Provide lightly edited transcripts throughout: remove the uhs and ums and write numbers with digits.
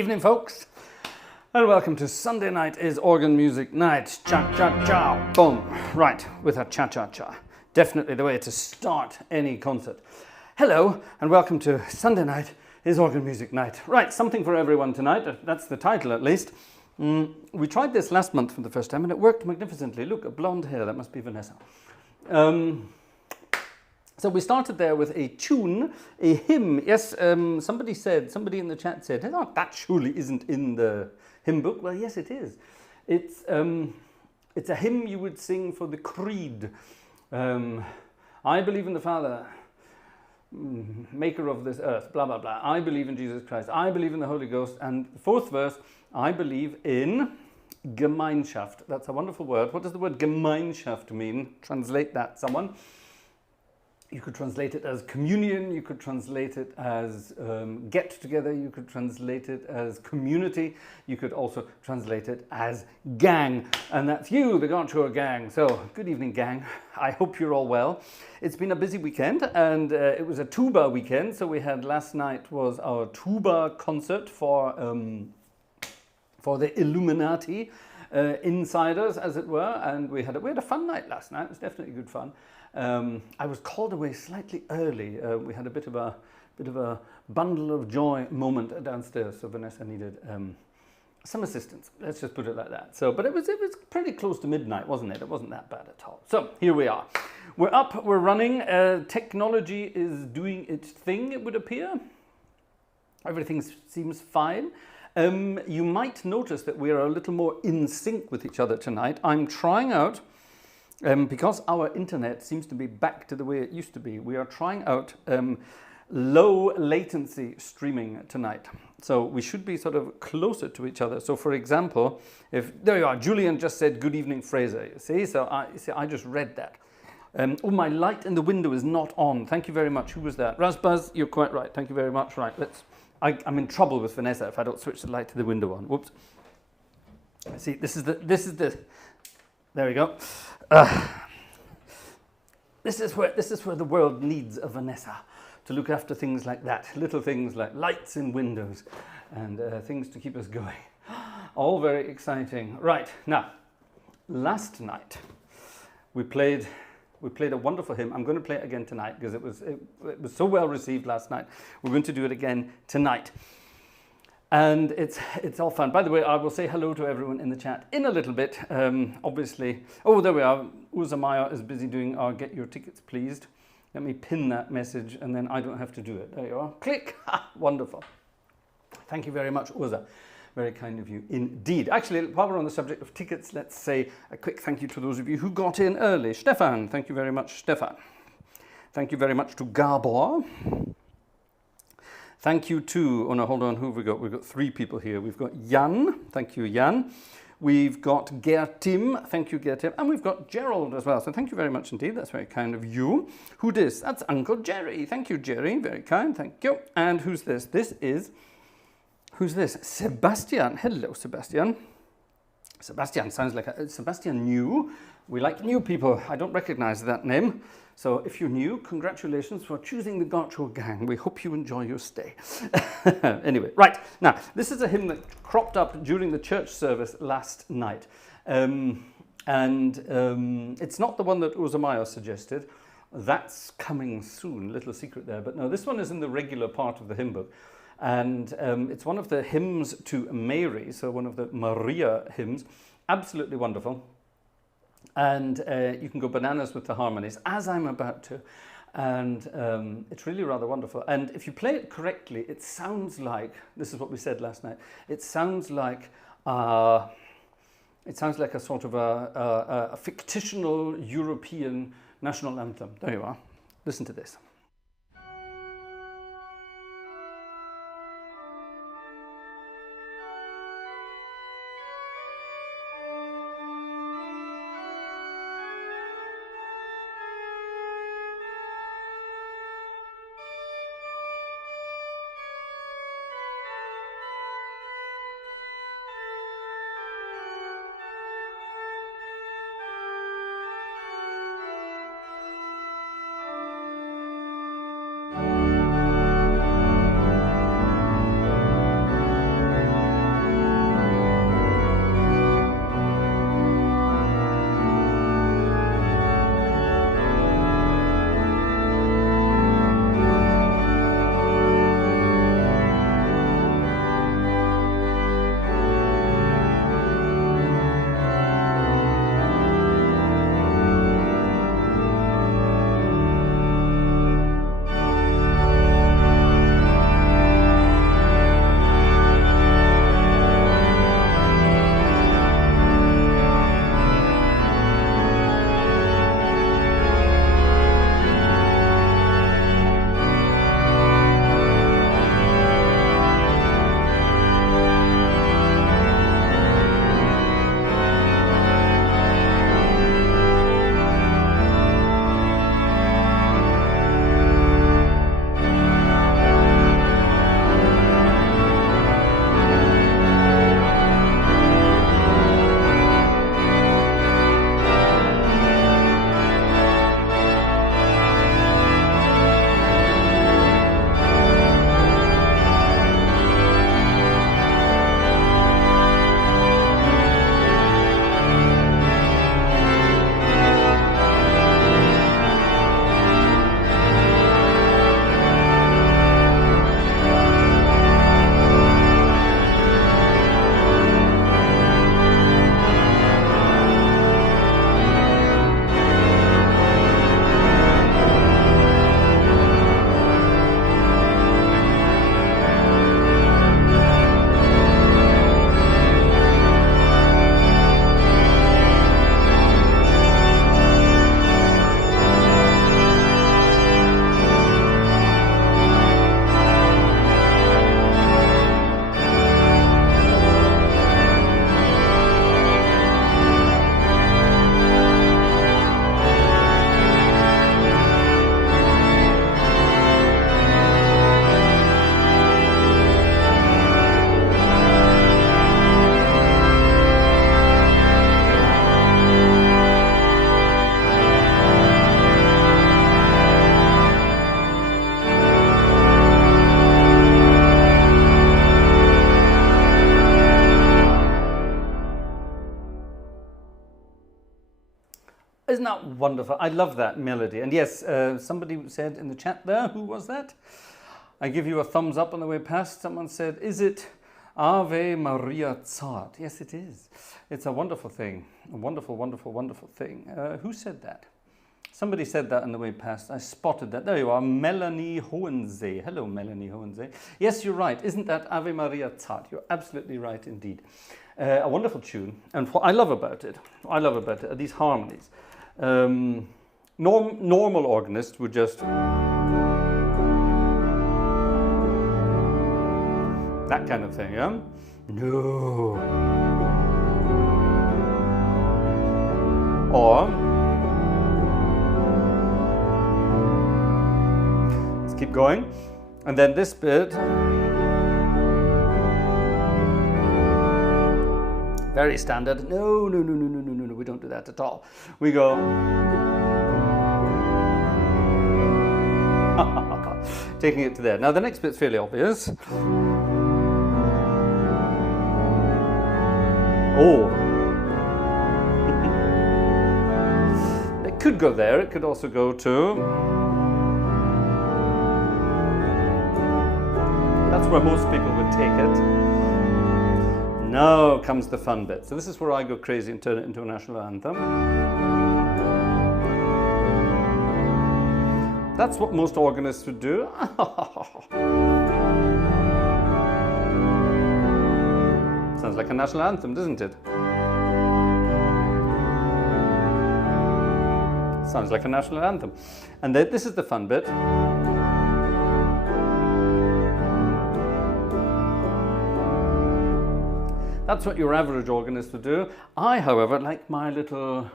evening, folks, and welcome to Sunday Night is Organ Music Night. Cha-cha-cha, boom. Right, with a cha-cha-cha. Definitely the way to start any concert. Hello, and welcome to Sunday Night is Organ Music Night. Right, something for everyone tonight. That's the title, at least. We tried this last month for the first time, and it worked magnificently. Look, a blonde hair. That must be Vanessa. So we started there with a tune, a hymn. Yes, somebody in the chat said, oh, that surely isn't in the hymn book. Well, yes, it is. It's a hymn you would sing for the creed. I believe in the Father, maker of this earth, blah, blah, blah. I believe in Jesus Christ. I believe in the Holy Ghost. And the fourth verse, I believe in Gemeinschaft. That's a wonderful word. What does the word Gemeinschaft mean? Translate that, someone. You could translate it as communion, you could translate it as get together, you could translate it as community, you could also translate it as gang. And that's you, the Gartshore gang. So, good evening, gang. I hope you're all well. It's been a busy weekend, and it was a tuba weekend. So we had last night was our tuba concert for the Illuminati insiders, as it were. And we had a fun night last night. It was definitely good fun. I was called away slightly early. We had a bit of a bundle of joy moment downstairs, so Vanessa needed some assistance. Let's just put it like that. So, but it was pretty close to midnight, wasn't it? It wasn't that bad at all. So here we are. We're up. We're running. Technology is doing its thing. It would appear. Everything seems fine. You might notice that we are a little more in sync with each other tonight. I'm trying out. Because our internet seems to be back to the way it used to be, we are trying out low latency streaming tonight. So we should be sort of closer to each other. So for example, there you are, Julian just said, good evening, Fraser. See, so I just read that. Oh, my light in the window is not on. Thank you very much. Who was that? Razbaz, you're quite right. Thank you very much. Right, I'm in trouble with Vanessa if I don't switch the light to the window on. Whoops. See, this is the, there we go. This is where the world needs a Vanessa to look after things like that, little things like lights in windows and things to keep us going. All very exciting. Right, now, last night we played a wonderful hymn. I'm going to play it again tonight because it was so well received last night. We're going to do it again tonight. And it's all fun. By the way, I will say hello to everyone in the chat in a little bit. Obviously, oh, there we are. Uzamaya is busy doing our get your tickets, please. Let me pin that message, and then I don't have to do it. There you are. Click. Wonderful. Thank you very much, Uza. Very kind of you indeed. Actually, while we're on the subject of tickets, let's say a quick thank you to those of you who got in early. Stefan, thank you very much, Stefan. Thank you very much to Gabor. Thank you to, oh no, hold on, who have we got? We've got three people here. We've got Jan, thank you, Jan. We've got Gertim, thank you, Gertim. And we've got Gerald as well. So thank you very much indeed. That's very kind of you. Who this? That's Uncle Jerry. Thank you, Jerry. Very kind, thank you. And who's this? Who's this? Sebastian. Hello, Sebastian. Sebastian sounds like Sebastian new. We like new people. I don't recognize that name. So if you're new, congratulations for choosing the Gartshore gang. We hope you enjoy your stay. Anyway, right. Now, this is a hymn that cropped up during the church service last night. It's not the one that Uzamaya suggested. That's coming soon. Little secret there. But no, this one is in the regular part of the hymn book. And it's one of the hymns to Mary, so one of the Maria hymns. Absolutely wonderful. And you can go bananas with the harmonies, as I'm about to. And it's really rather wonderful. And if you play it correctly, it sounds like, this is what we said last night, it sounds like a sort of a fictional European national anthem. There you are. Listen to this. Isn't that wonderful? I love that melody. And yes, somebody said in the chat there, who was that? I give you a thumbs up on the way past. Someone said, is it Ave Maria Zart? Yes, it is. It's a wonderful thing. A wonderful, wonderful, wonderful thing. Who said that? Somebody said that on the way past. I spotted that. There you are, Melanie Hohensee. Hello, Melanie Hohensee. Yes, you're right. Isn't that Ave Maria Zart? You're absolutely right indeed. A wonderful tune. And what I love about it, are these harmonies. Normal organists would just... that kind of thing, yeah? No. Or... keep going, and then this bit, very standard. No, we don't do that at all. We go, taking it to there. Now the next bit's fairly obvious. Oh, it could go there. It could also go to. That's where most people would take it. Now comes the fun bit. So this is where I go crazy and turn it into a national anthem. That's what most organists would do. Sounds like a national anthem, doesn't it? Sounds like a national anthem. And then this is the fun bit. That's what your average organist would do. I, however, like my little...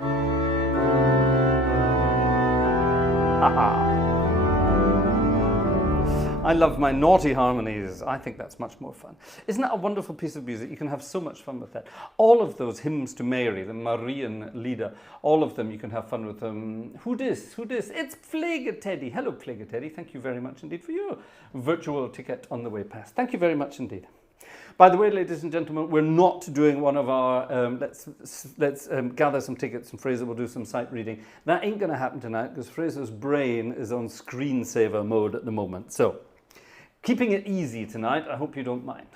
I love my naughty harmonies. I think that's much more fun. Isn't that a wonderful piece of music? You can have so much fun with that. All of those hymns to Mary, the Marian Lieder, all of them, you can have fun with them. Who dis? Who dis? It's Pflege Teddy. Hello, Pflege Teddy. Thank you very much indeed for your virtual ticket on the way past. Thank you very much indeed. By the way, ladies and gentlemen, we're not doing one of our, let's gather some tickets and Fraser will do some sight reading. That ain't going to happen tonight because Fraser's brain is on screensaver mode at the moment. So, keeping it easy tonight, I hope you don't mind.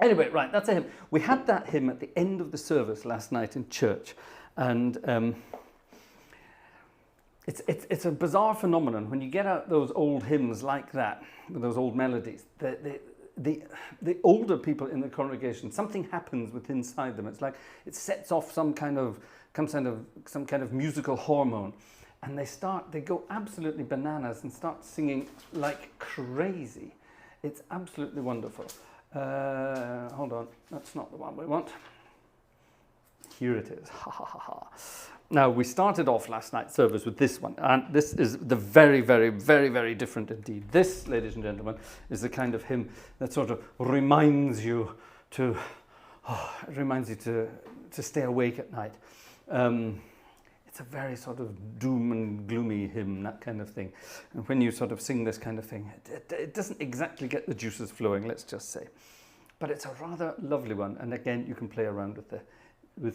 Anyway, right, that's a hymn. We had that hymn at the end of the service last night in church. And it's a bizarre phenomenon. When you get out those old hymns like that, with those old melodies, the older people in the congregation, something happens within inside them. It's like it sets off some kind of musical hormone, and they go absolutely bananas and start singing like crazy. It's absolutely wonderful. Hold on, that's not the one we want. Here it is. Ha ha ha ha. Now, we started off last night's service with this one, and this is the very, very, very, very different indeed. This, ladies and gentlemen, is the kind of hymn that sort of reminds you to stay awake at night. It's a very sort of doom and gloomy hymn, that kind of thing. And when you sort of sing this kind of thing, it doesn't exactly get the juices flowing, let's just say. But it's a rather lovely one, and again, you can play around with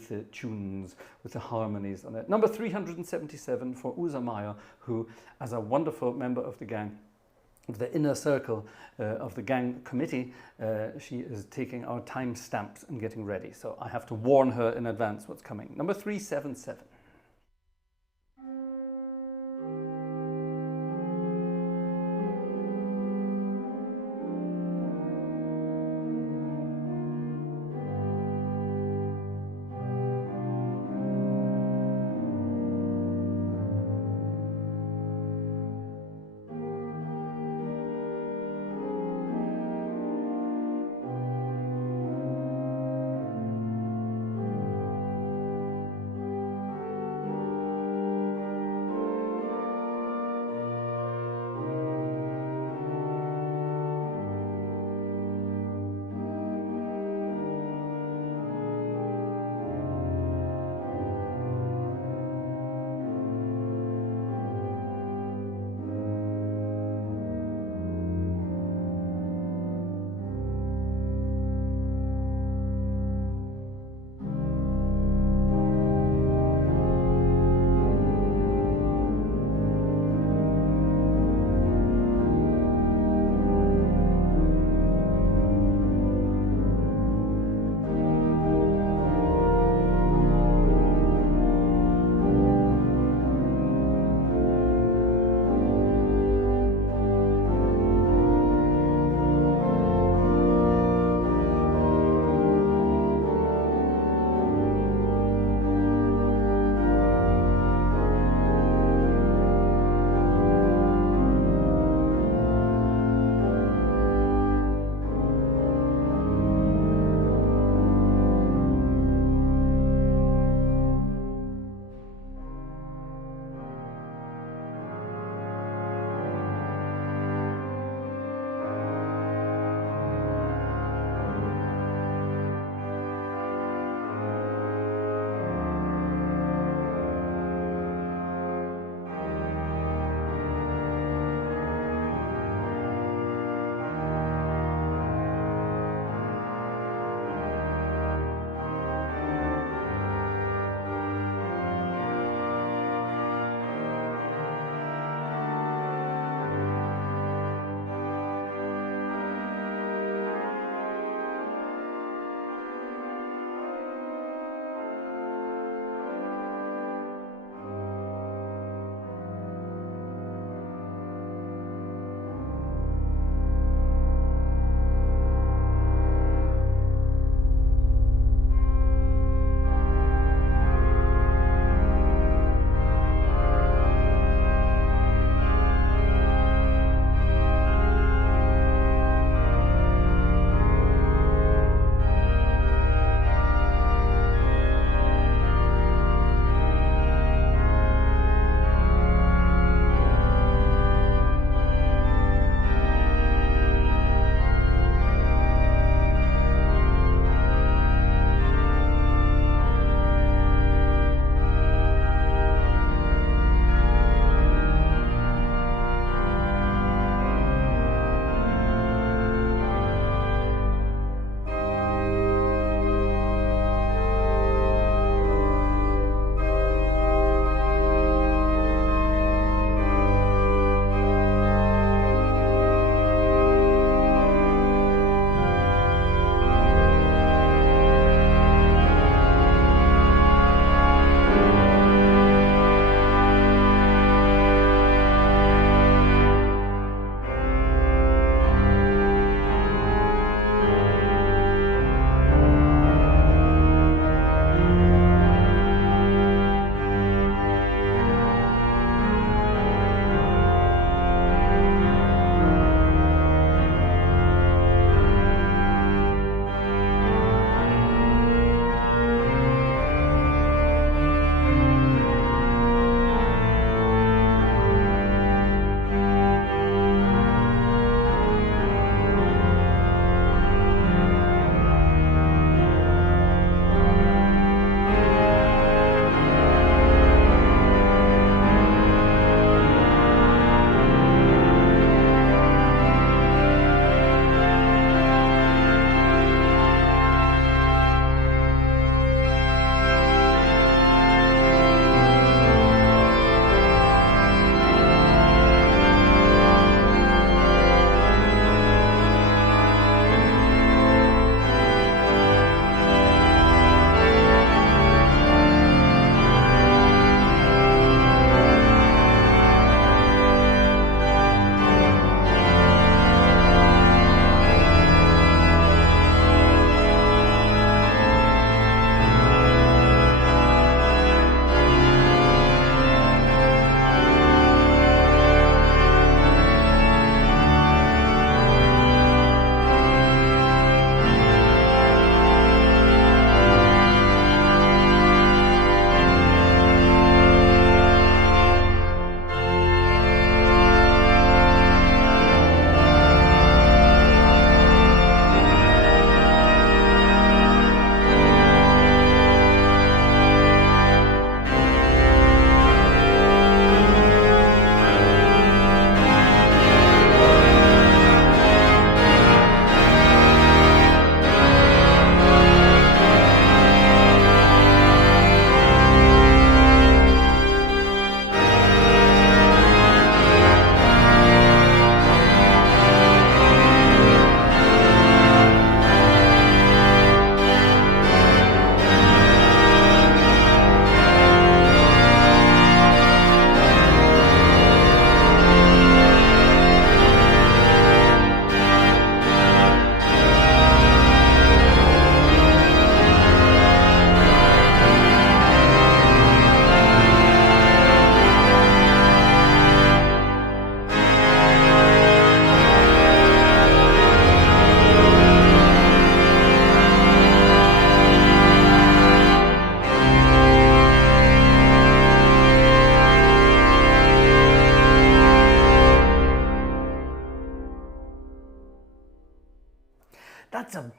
the tunes, with the harmonies on it. Number 377 for Usa Meyer, who, as a wonderful member of the gang, of the inner circle of the gang committee, she is taking our time stamps and getting ready. So I have to warn her in advance what's coming. Number 377.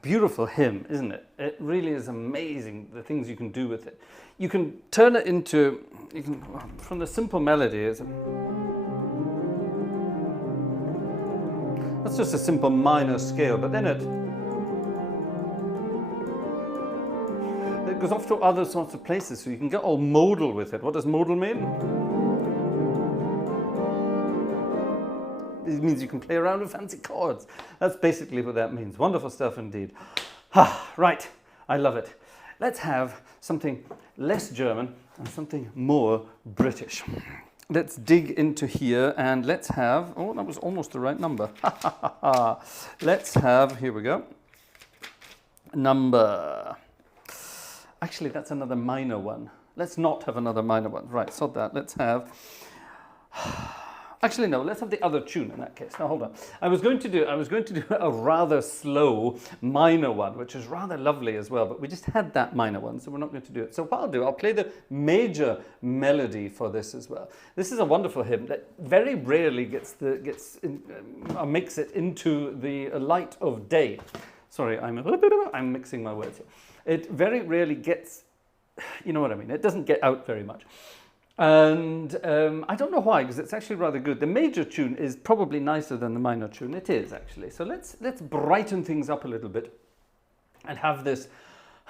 beautiful hymn, isn't it? It really is amazing, the things you can do with it. You can turn it into, from the simple melody, that's just a simple minor scale, but then it goes off to other sorts of places, so you can get all modal with it. What does modal mean? It means you can play around with fancy chords. That's basically what that means. Wonderful stuff indeed. Right, I love it. Let's have something less German and something more British. Let's dig into here and let's have, oh, that was almost the right number. Let's have, here we go, number, actually that's another minor one. Let's not have another minor one. Right, sod that. Let's have, actually no, let's have the other tune in that case. Now hold on. I was going to do a rather slow minor one, which is rather lovely as well, but we just had that minor one, so we're not going to do it. So what I'll do, I'll play the major melody for this as well. This is a wonderful hymn that very rarely makes it into the light of day. Sorry, I'm mixing my words here. It very rarely gets, you know what I mean, it doesn't get out very much. And I don't know why, because it's actually rather good. The major tune is probably nicer than the minor tune. It is, actually. So let's brighten things up a little bit and have this.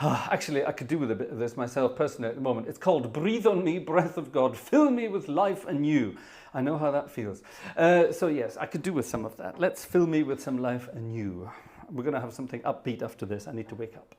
Actually, I could do with a bit of this myself personally at the moment. It's called Breathe on Me, Breath of God, Fill Me with Life anew. I know how that feels. So yes, I could do with some of that. Let's fill me with some life anew. We're going to have something upbeat after this. I need to wake up.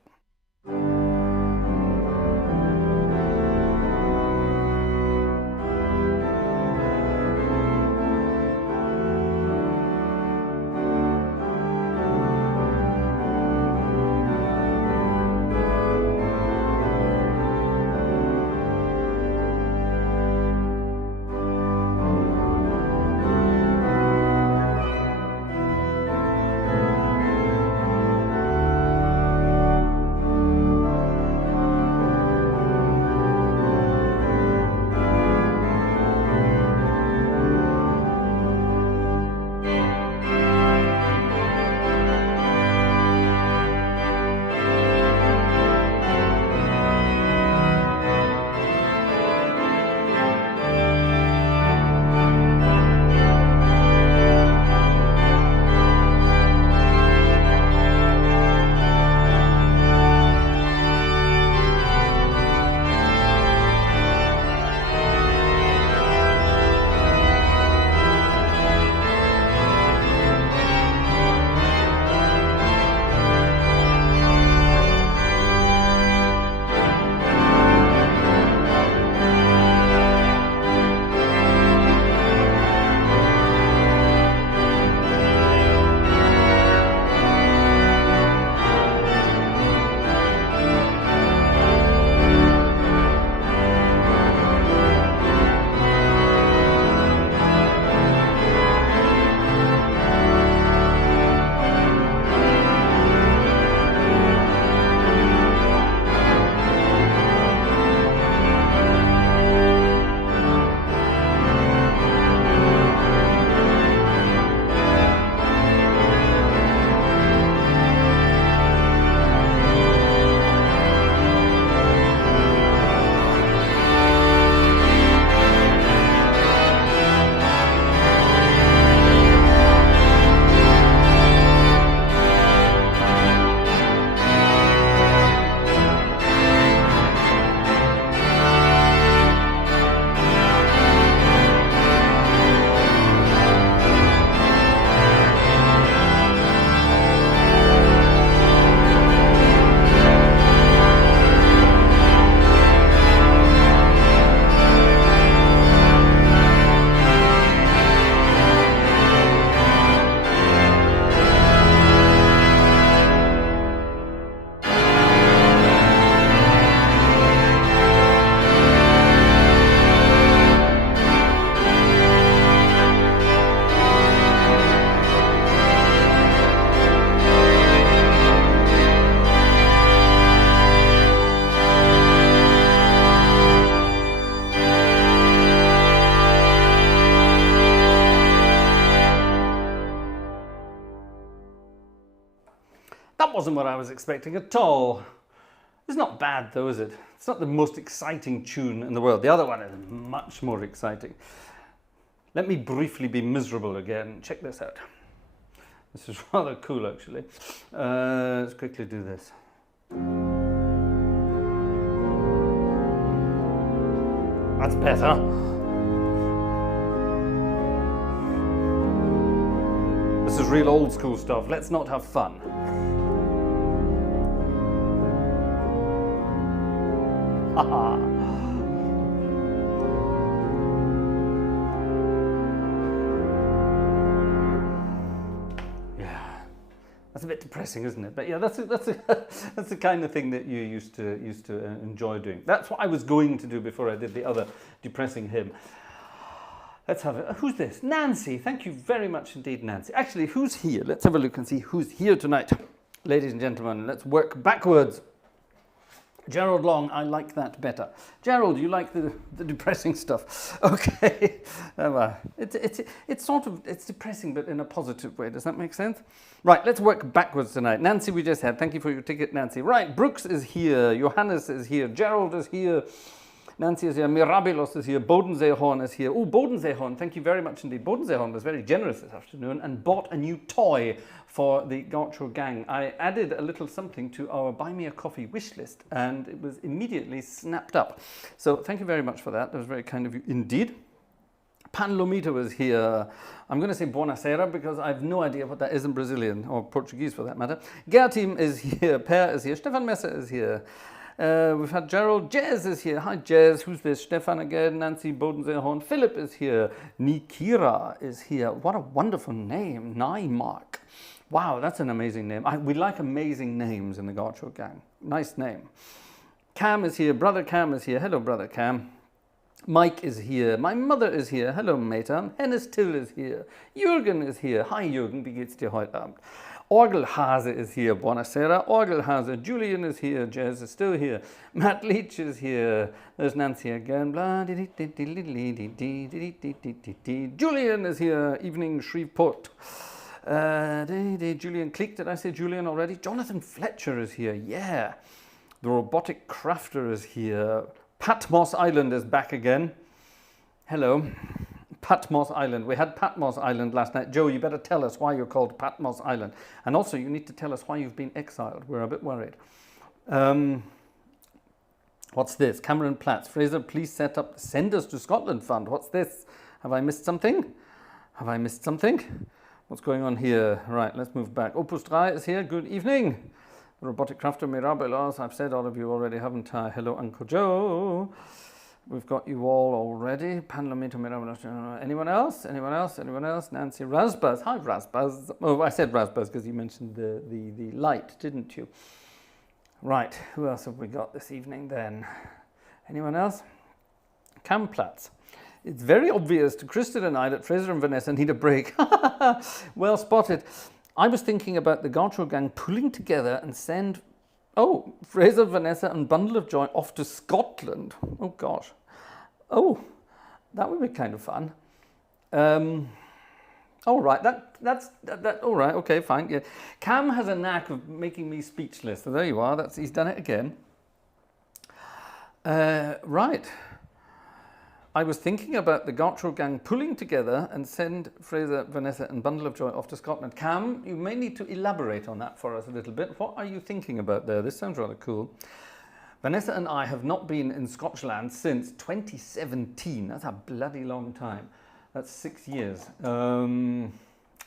wasn't what I was expecting at all. It's not bad though, is it? It's not the most exciting tune in the world. The other one is much more exciting. Let me briefly be miserable again. Check this out. This is rather cool, actually. Let's quickly do this. That's better. This is real old school stuff. Let's not have fun. Haha. That's a bit depressing, isn't it? But yeah, that's the kind of thing that you used to enjoy doing. That's what I was going to do before I did the other depressing hymn. Let's have it. Who's this? Nancy. Thank you very much indeed, Nancy. Actually, who's here? Let's have a look and see who's here tonight. Ladies and gentlemen, let's work backwards. Gerald Long, I like that better. Gerald, you like the depressing stuff? Okay. It's depressing, but in a positive way. Does that make sense? Right, let's work backwards tonight. Nancy, we just had. Thank you for your ticket, Nancy. Right, Brooks is here. Johannes is here. Gerald is here. Nancy is here. Mirabelos is here. Bodenseehorn is here. Oh, Bodenseehorn, thank you very much indeed. Bodenseehorn was very generous this afternoon and bought a new toy for the Gartshore gang. I added a little something to our Buy Me a Coffee wish list and it was immediately snapped up. So thank you very much for that. That was very kind of you indeed. Panlomito is here. I'm going to say buonasera because I have no idea what that is in Brazilian or Portuguese for that matter. Gertim is here. Per is here. Stefan Messer is here. We've had Gerald. Jez is here. Hi, Jez. Who's this? Stefan again. Nancy Bodenseehorn. Philip is here. Nikira is here. What a wonderful name. Nymark. Wow, that's an amazing name. We like amazing names in the Gartshore gang. Nice name. Cam is here. Brother Cam is here. Hello, Brother Cam. Mike is here. My mother is here. Hello, Meta. Hennes Till is here. Jürgen is here. Hi, Jürgen. Wie geht's dir heute Abend? Orgelhase is here. Buonasera. Orgelhase. Julian is here. Jez is still here. Matt Leach is here. There's Nancy again. Julian is here. Evening Shreveport. Julian Cleek. Did I say Julian already? Jonathan Fletcher is here. Yeah. The Robotic Crafter is here. Patmos Island is back again. Hello. Patmos Island. We had Patmos Island last night. Joe, you better tell us why you're called Patmos Island. And also, you need to tell us why you've been exiled. We're a bit worried. What's this? Cameron Platts. Fraser, please send us to Scotland fund. What's this? Have I missed something? Have I missed something? What's going on here? Right, let's move back. Opus 3 is here. Good evening. Robotic Crafter Mirabelos. I've said all of you already, haven't I? Hello, Uncle Joe. We've got you all already. Panlamito Mirabelos. Anyone else? Anyone else? Anyone else? Nancy Rasbaz. Hi, Rasbaz. Oh, I said Rasbaz because you mentioned the light, didn't you? Right. Who else have we got this evening then? Anyone else? Cam Platts. It's very obvious to Kristen and I that Fraser and Vanessa need a break. Well spotted. I was thinking about the Gartshore gang pulling together and send, Fraser, Vanessa and Bundle of Joy off to Scotland. Oh gosh. Oh, that would be kind of fun. All right, that's all right. Okay, fine. Yeah. Cam has a knack of making me speechless. So there you are. He's done it again. Right. I was thinking about the Gartshore gang pulling together and send Fraser, Vanessa and Bundle of Joy off to Scotland. Cam, you may need to elaborate on that for us a little bit. What are you thinking about there? This sounds rather cool. Vanessa and I have not been in Scotland since 2017. That's a bloody long time. That's 6 years.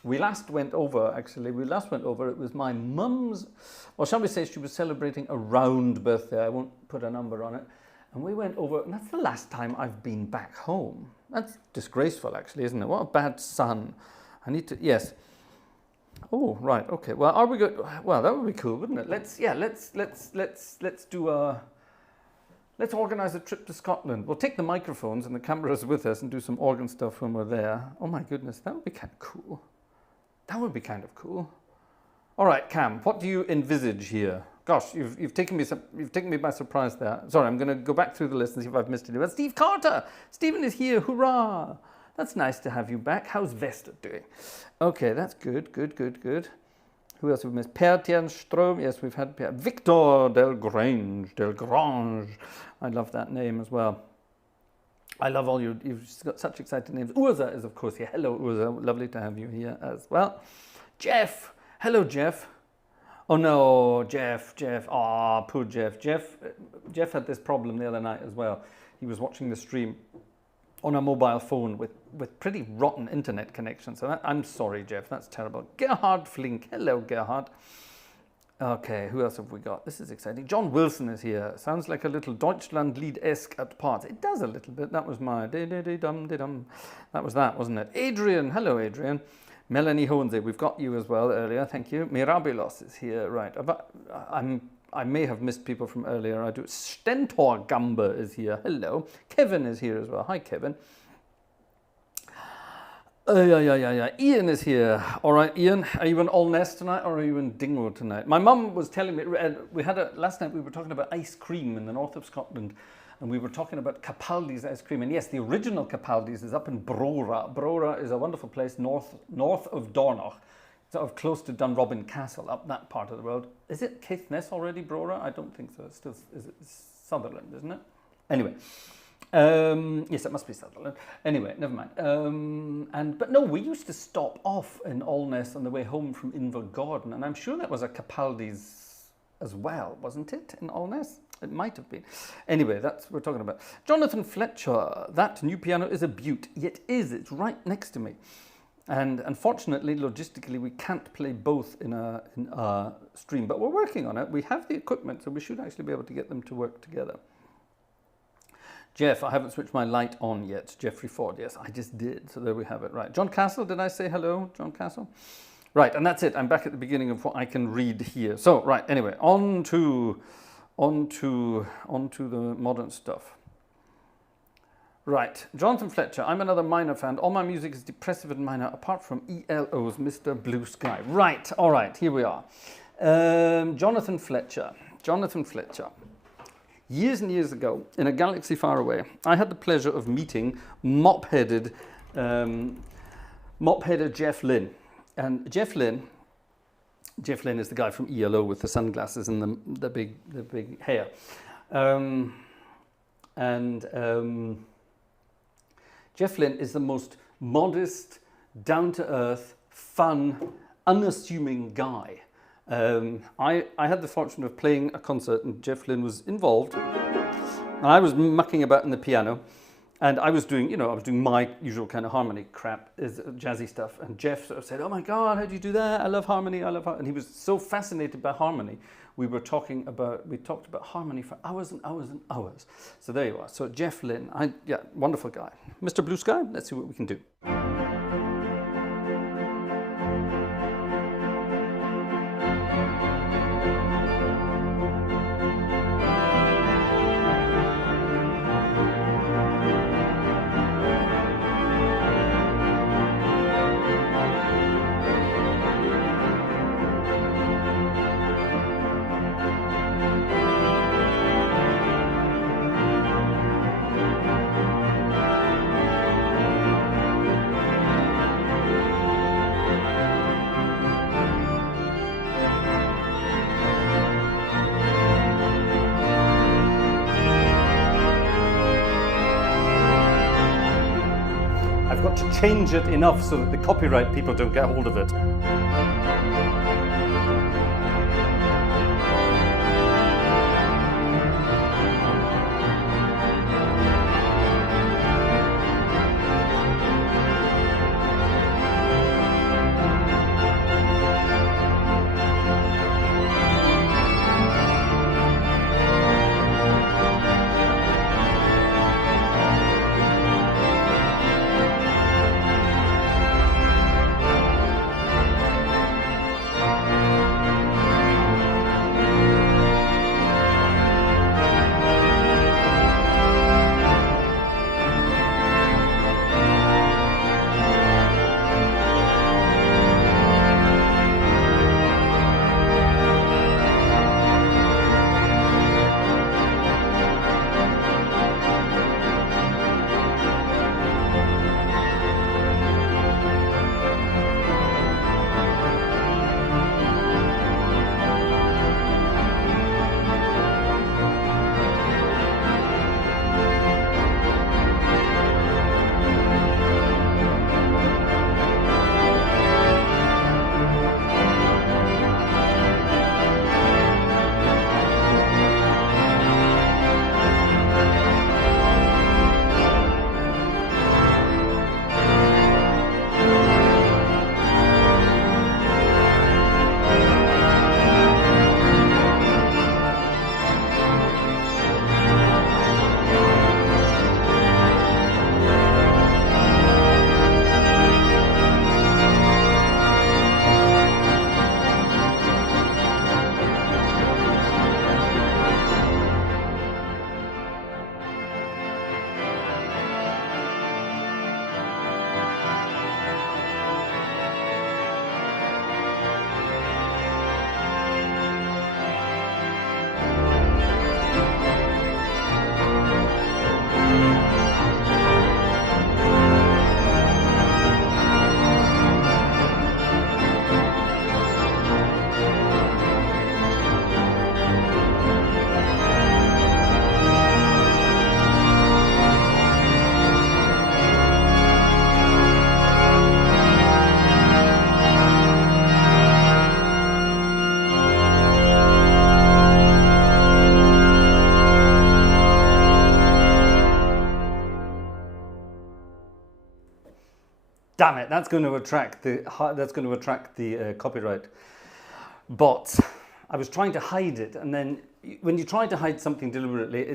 We last went over, it was my mum's, or shall we say she was celebrating a round birthday. I won't put a number on it. And we went over, and that's the last time I've been back home. That's disgraceful, actually, isn't it? What a bad son. I need to, yes. Oh, right, okay. Well, are we good? Well, that would be cool, wouldn't it? Let's organize a trip to Scotland. We'll take the microphones and the cameras with us and do some organ stuff when we're there. Oh my goodness, that would be kind of cool. That would be kind of cool. All right, Cam, what do you envisage here? Gosh, you've taken me by surprise there. Sorry, I'm going to go back through the list and see if I've missed anyone. Steve Carter! Stephen is here, hurrah! That's nice to have you back. How's Vesta doing? Okay, that's good. Who else have we missed? Per Tienström. Yes, we've had Per. Victor Delgrange. I love that name as well. I love all you've got such exciting names. Urza is, of course, here. Hello, Urza. Lovely to have you here as well. Jeff. Hello, Jeff. Oh, no, Jeff. Oh, poor Jeff. Jeff had this problem the other night as well. He was watching the stream on a mobile phone with pretty rotten internet connection. So I'm sorry, Jeff. That's terrible. Gerhard Flink. Hello, Gerhard. Okay, who else have we got? This is exciting. John Wilson is here. Sounds like a little Deutschland-Lied-esque at parts. It does a little bit. That was my dum-de-dum. That was that, wasn't it? Adrian. Hello, Adrian. Melanie Hohense. We've got you as well earlier. Thank you. Mirabilos is here. Right. I may have missed people from earlier. I do. Stentor Gamba is here. Hello. Kevin is here as well. Hi, Kevin. Ian is here. All right, Ian, are you in Allness tonight or are you in Dingwall tonight? My mum was telling me, last night we were talking about ice cream in the north of Scotland, and we were talking about Capaldi's ice cream. And yes, the original Capaldi's is up in Brora. Brora is a wonderful place north of Dornoch, sort of close to Dunrobin Castle, up that part of the road. Is it Caithness already, Brora? I don't think so. It's still, is it Sutherland, isn't it? Anyway. Yes, it must be Sutherland. Anyway, never mind. But no, we used to stop off in Allness on the way home from Invergordon, and I'm sure that was a Capaldi's as well, wasn't it, in Allness? It might have been. Anyway, that's what we're talking about. Jonathan Fletcher, that new piano is a beaut. It is. It's right next to me. And unfortunately, logistically, we can't play both in a stream, but we're working on it. We have the equipment, so we should actually be able to get them to work together. Jeff, I haven't switched my light on yet. Jeffrey Ford, yes, I just did. So there we have it. Right, John Castle, did I say hello, John Castle? Right, and that's it. I'm back at the beginning of what I can read here. So, right, anyway, on to the modern stuff. Right, Jonathan Fletcher, I'm another minor fan. All my music is depressive and minor, apart from ELO's Mr. Blue Sky. Right, all right, here we are. Jonathan Fletcher. Years and years ago, in a galaxy far away, I had the pleasure of meeting mop-headed Jeff Lynne. And Jeff Lynne is the guy from ELO with the sunglasses and the big hair. Jeff Lynne is the most modest, down-to-earth, fun, unassuming guy. I had the fortune of playing a concert and Jeff Lynne was involved. And I was mucking about in the piano and I was doing my usual kind of harmony crap, is jazzy stuff. And Jeff sort of said, oh my God, how do you do that? I love harmony, And he was so fascinated by harmony. We talked about harmony for hours and hours and hours. So there you are. So Jeff Lynne, wonderful guy. Mr. Blue Sky, let's see what we can do. Change it enough so that the copyright people don't get hold of it. damn it, that's going to attract the copyright bots. I was trying to hide it, and then when you try to hide something deliberately,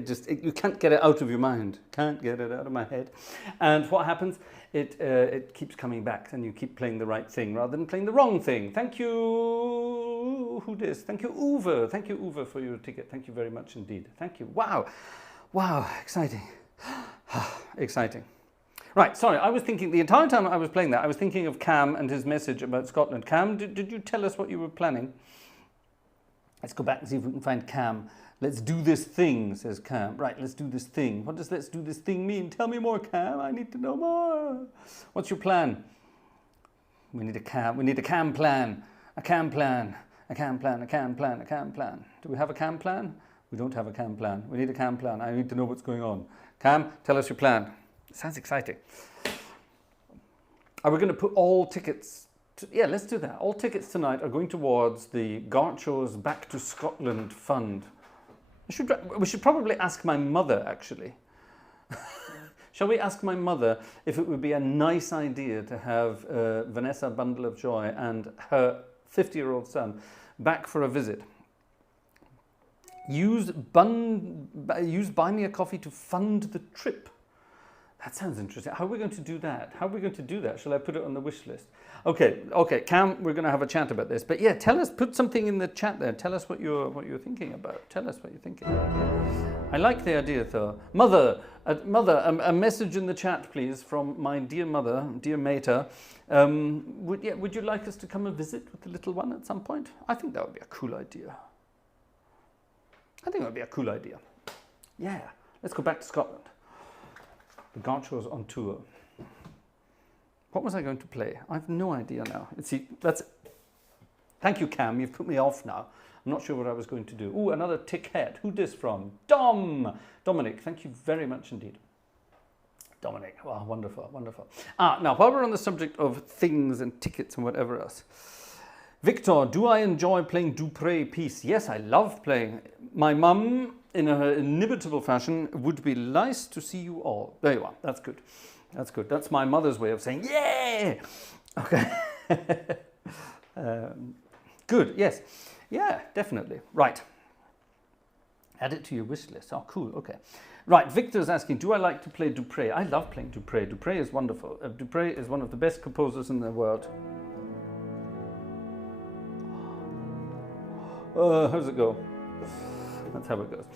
you can't get it out of your mind. Can't get it out of my head. And what happens? It keeps coming back, and you keep playing the right thing rather than playing the wrong thing. Thank you. Who this? Thank you, Uwe. Thank you, Uwe, for your ticket. Thank you very much indeed. Thank you. Wow. Wow. Exciting. Exciting. Right, sorry, I was thinking, the entire time I was playing that, I was thinking of Cam and his message about Scotland. Cam, did you tell us what you were planning? Let's go back and see if we can find Cam. Let's do this thing, says Cam. Right, let's do this thing. What does let's do this thing mean? Tell me more, Cam. I need to know more. What's your plan? We need a Cam. We need a Cam plan. A Cam plan. A Cam plan. A Cam plan. A Cam plan. Do we have a Cam plan? We don't have a Cam plan. We need a Cam plan. I need to know what's going on. Cam, tell us your plan. Sounds exciting. Are we going to put all tickets? Yeah, let's do that. All tickets tonight are going towards the Gartshore's Back to Scotland Fund. We should probably ask my mother, actually. Shall we ask my mother if it would be a nice idea to have Vanessa Bundle of Joy and her 50-year-old son back for a visit? Use Buy Me a Coffee to fund the trip. That sounds interesting. How are we going to do that? How are we going to do that? Shall I put it on the wish list? Okay, Cam, we're going to have a chat about this. But yeah, tell us, put something in the chat there. Tell us what you're thinking about. Tell us what you're thinking. I like the idea, though. Mother, a message in the chat, please, from my dear mother, dear Mater. Would you like us to come and visit with the little one at some point? I think that would be a cool idea. I think that would be a cool idea. Yeah, let's go back to Scotland. The Gartshore's on tour. What was I going to play? I have no idea now. See, thank you, Cam. You've put me off now. I'm not sure what I was going to do. Oh, another tick head. Who this from? Dominic, thank you very much indeed. Dominic, wow, wonderful, wonderful. Now, while we're on the subject of things and tickets and whatever else, Victor, do I enjoy playing Dupré piece? Yes, I love playing. My mum, in her inimitable fashion, would be nice to see you all. There you are. That's good. That's good. That's my mother's way of saying, yeah! Okay. Good, yes. Yeah, definitely. Right. Add it to your wish list. Oh, cool. Okay. Right, Victor's asking, do I like to play Dupré? I love playing Dupré. Dupré is wonderful. Dupré is one of the best composers in the world. How does it go? That's how it goes.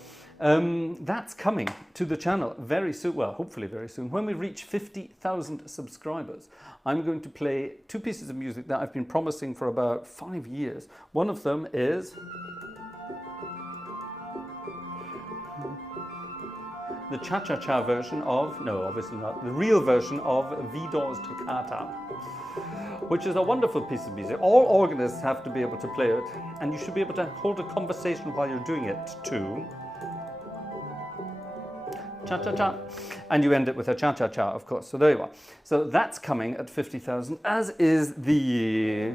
That's coming to the channel very soon. Well, hopefully very soon. When we reach 50,000 subscribers, I'm going to play two pieces of music that I've been promising for about 5 years. One of them is the cha-cha-cha version of, no, obviously not, the real version of Widor's Toccata, which is a wonderful piece of music. All organists have to be able to play it, and you should be able to hold a conversation while you're doing it too. Cha-cha-cha. And you end it with a cha-cha-cha, of course. So there you are. So that's coming at 50,000, as is the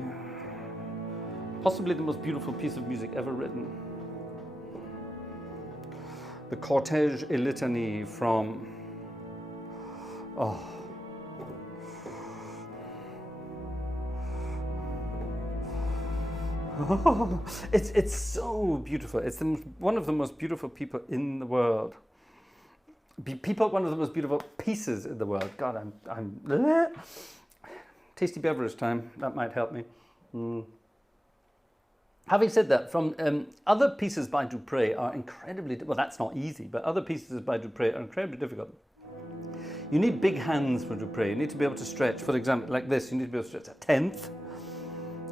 possibly the most beautiful piece of music ever written. The Cortège et Litanie from... Oh. Oh, it's so beautiful. It's one of the most beautiful people in the world. One of the most beautiful pieces in the world. God, I'm tasty beverage time. That might help me. Having said that, from other pieces by Dupré are incredibly, well, that's not easy, but other pieces by Dupré are incredibly difficult. You need big hands for Dupré. You need to be able to stretch, for example, like this, you need to be able to stretch a tenth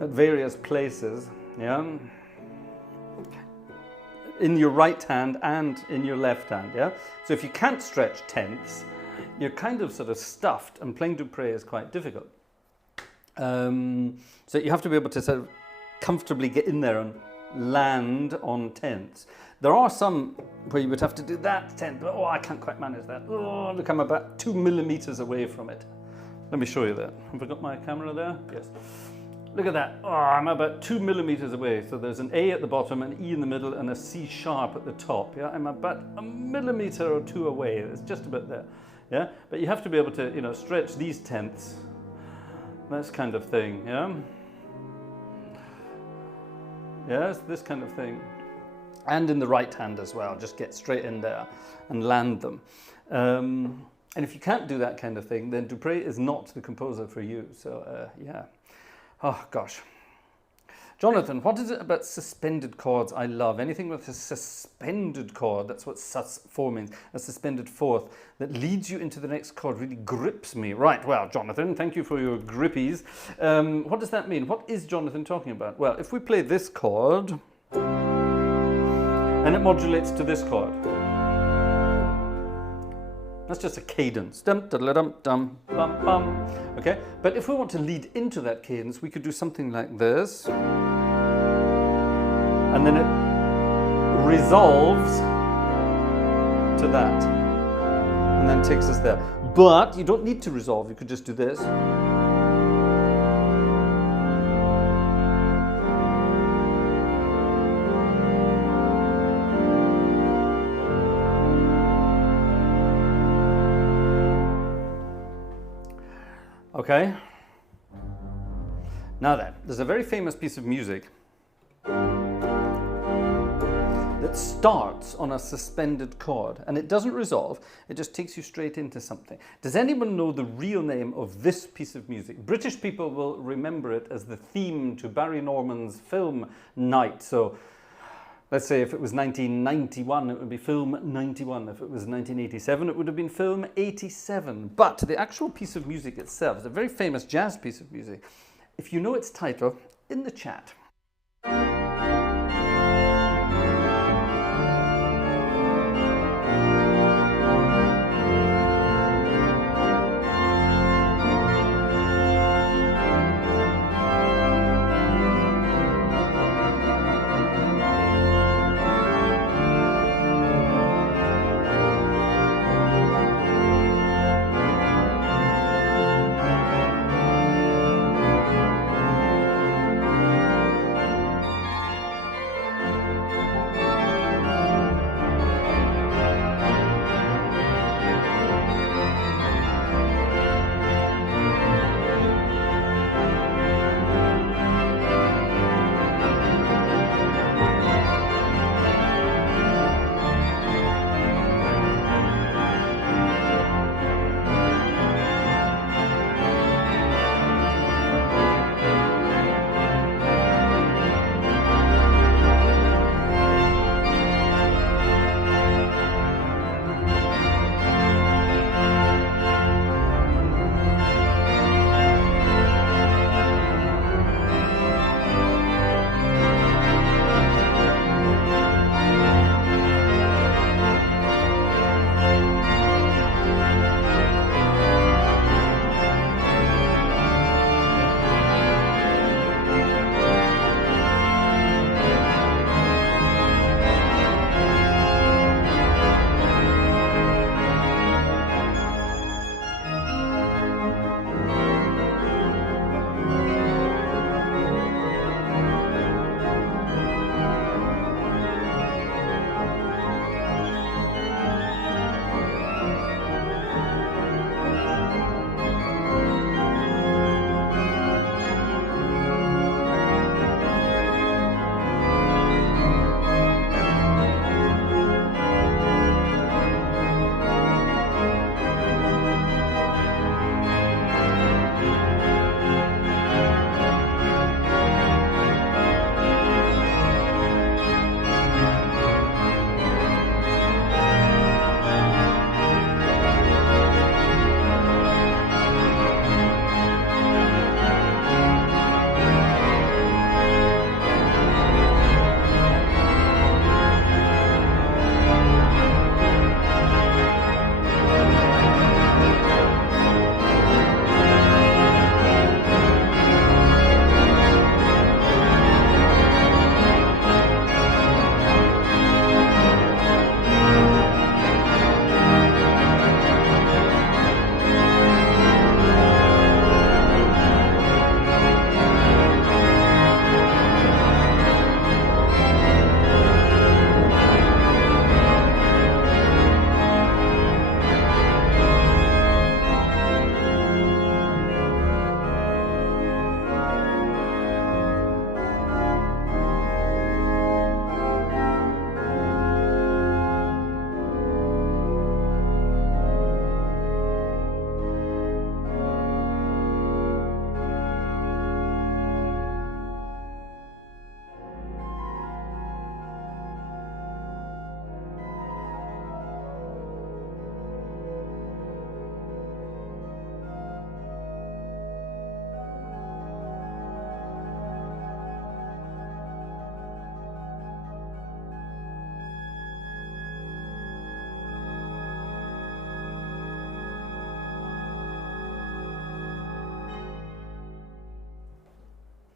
at various places, yeah, in your right hand and in your left hand, yeah. So if you can't stretch tenths, you're kind of sort of stuffed, and playing Dupré is quite difficult. So you have to be able to sort of comfortably get in there and land on tenths. There are some where you would have to do that tenth, but oh, I can't quite manage that. Oh, look, I'm about 2 millimeters away from it. Let me show you that. Have I got my camera there? Yes. Look at that. Oh, I'm about 2 millimeters away. So there's an A at the bottom, an E in the middle, and a C sharp at the top. Yeah, I'm about 1 millimeter or 2 away. It's just about there. Yeah, but you have to be able to, you know, stretch these tenths This kind of thing, yeah? Yes, this kind of thing. And in the right hand as well, just get straight in there and land them. And if you can't do that kind of thing, then Dupré is not the composer for you. So, yeah. Oh, gosh. Jonathan, what is it about suspended chords I love? Anything with a suspended chord, that's what sus4 means, a suspended fourth, that leads you into the next chord really grips me. Right, well, Jonathan, thank you for your grippies. What does that mean? What is Jonathan talking about? Well, if we play this chord, and it modulates to this chord, that's just a cadence. Dum, da, dum, dum, bum, bum. Okay, but if we want to lead into that cadence, we could do something like this. And then it resolves to that. And then takes us there. But you don't need to resolve, you could just do this. Okay. Now then, there's a very famous piece of music that starts on a suspended chord, and it doesn't resolve, it just takes you straight into something. Does anyone know the real name of this piece of music? British people will remember it as the theme to Barry Norman's film Night. So let's say if it was 1991, it would be film 91. If it was 1987, it would have been film 87. But the actual piece of music itself is a very famous jazz piece of music. If you know its title, in the chat.